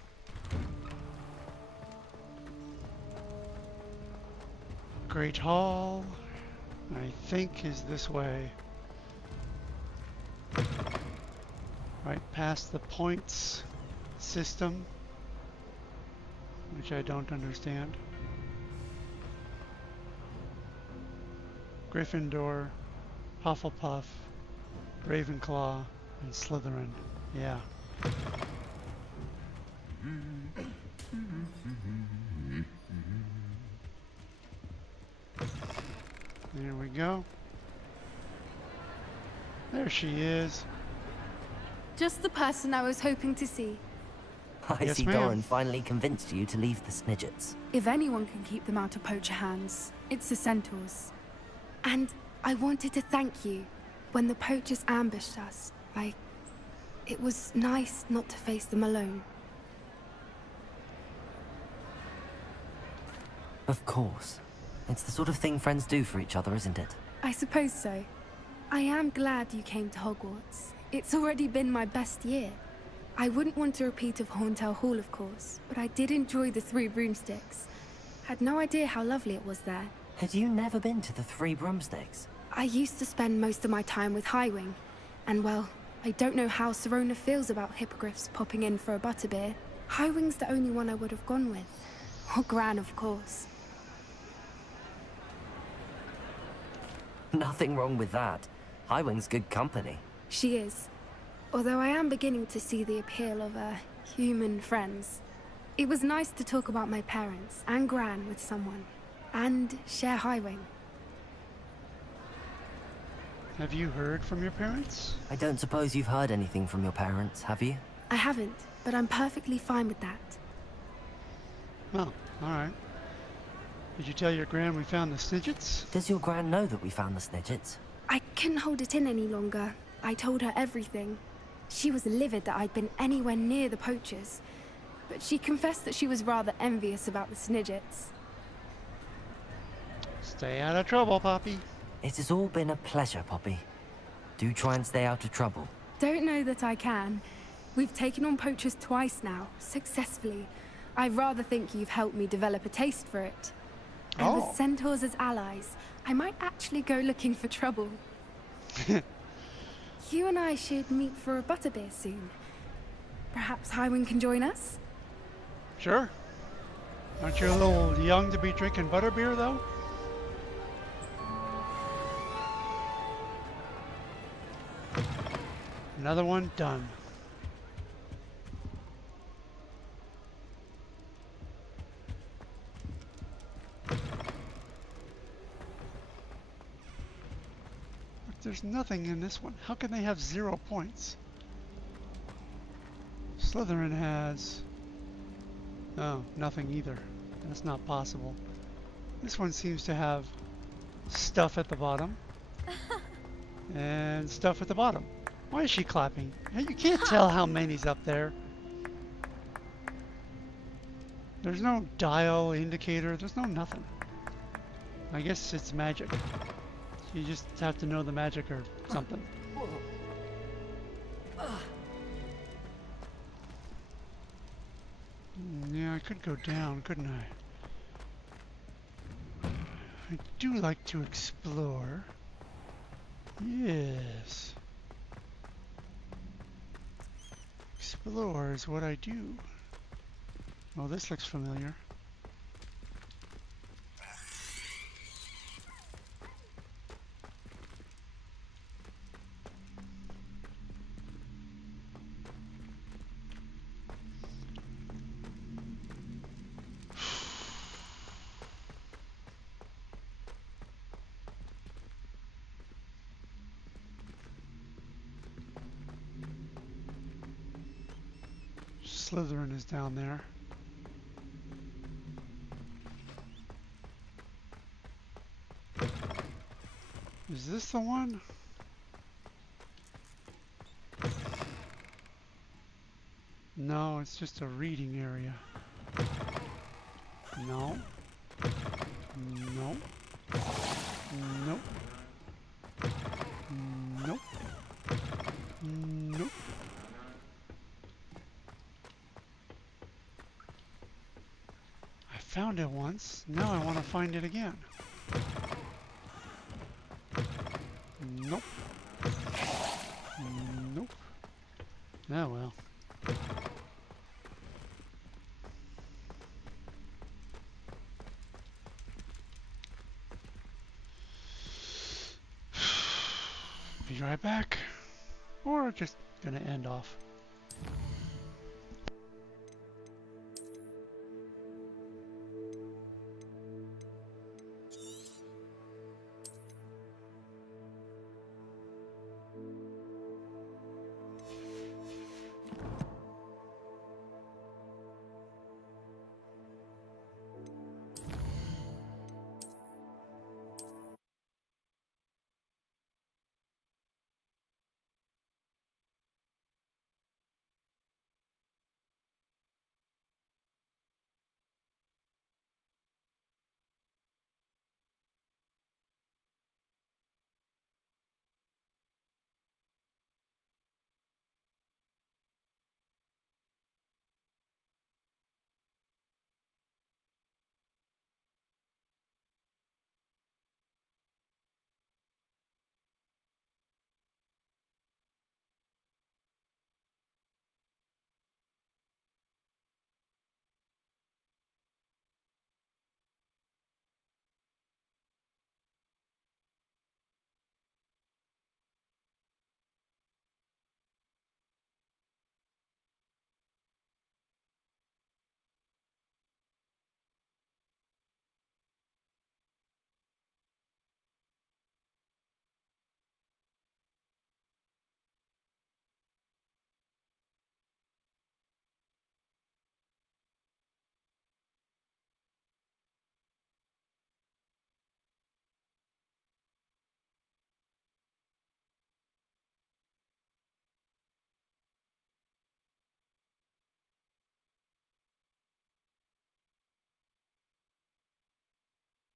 Great Hall, I think, is this way. Right past the points system, which I don't understand. Gryffindor, Hufflepuff, Ravenclaw, and Slytherin. Yeah. There we go. There she is. Just the person I was hoping to see. I Yes, see ma'am. Doran finally convinced you to leave the Snidgets. If anyone can keep them out of poacher hands, it's the centaurs. And I wanted to thank you. When the poachers ambushed us, it was nice not to face them alone. Of course. It's the sort of thing friends do for each other, isn't it? I suppose so. I am glad you came to Hogwarts. It's already been my best year. I wouldn't want a repeat of Horntail Hall, of course, but I did enjoy the Three Broomsticks. Had no idea how lovely it was there. Had you never been to the Three Broomsticks? I used to spend most of my time with Highwing, and well, I don't know how Serona feels about hippogriffs popping in for a butterbeer. Highwing's the only one I would have gone with. Or Gran, of course. Nothing wrong with that. Highwing's good company. She is. Although I am beginning to see the appeal of human friends. It was nice to talk about my parents and Gran with someone. And share Highwing. Have you heard from your parents? I don't suppose you've heard anything from your parents, have you? I haven't, but I'm perfectly fine with that. Well, alright. Did you tell your Gran we found the Snidgets? Does your Gran know that we found the Snidgets? I couldn't hold it in any longer. I told her everything. She was livid that I'd been anywhere near the poachers. But she confessed that she was rather envious about the Snidgets. Stay out of trouble, Poppy. It has all been a pleasure, Poppy. Do try and stay out of trouble. Don't know that I can. We've taken on poachers twice now, successfully. I rather think you've helped me develop a taste for it. And with centaurs as allies, I might actually go looking for trouble. You and I should meet for a butterbeer soon. Perhaps Highwind can join us? Sure. Aren't you a little young to be drinking butterbeer, though? Another one done. There's nothing in this one. How can they have 0 points? Slytherin has... Oh, nothing either. That's not possible. This one seems to have stuff at the bottom. And stuff at the bottom. Why is she clapping? You can't tell how many's up there. There's no dial indicator. There's no nothing. I guess it's magic. You just have to know the magic or something. Yeah, I could go down, couldn't I? I do like to explore. Yes. Explore is what I do. Oh, this looks familiar. Slytherin is down there. Is this the one? No, it's just a reading area. No. No. Nope. Nope. Nope. I found it once. Now I want to find it again. Nope. Nope. Oh well. Be right back. Or just gonna end off.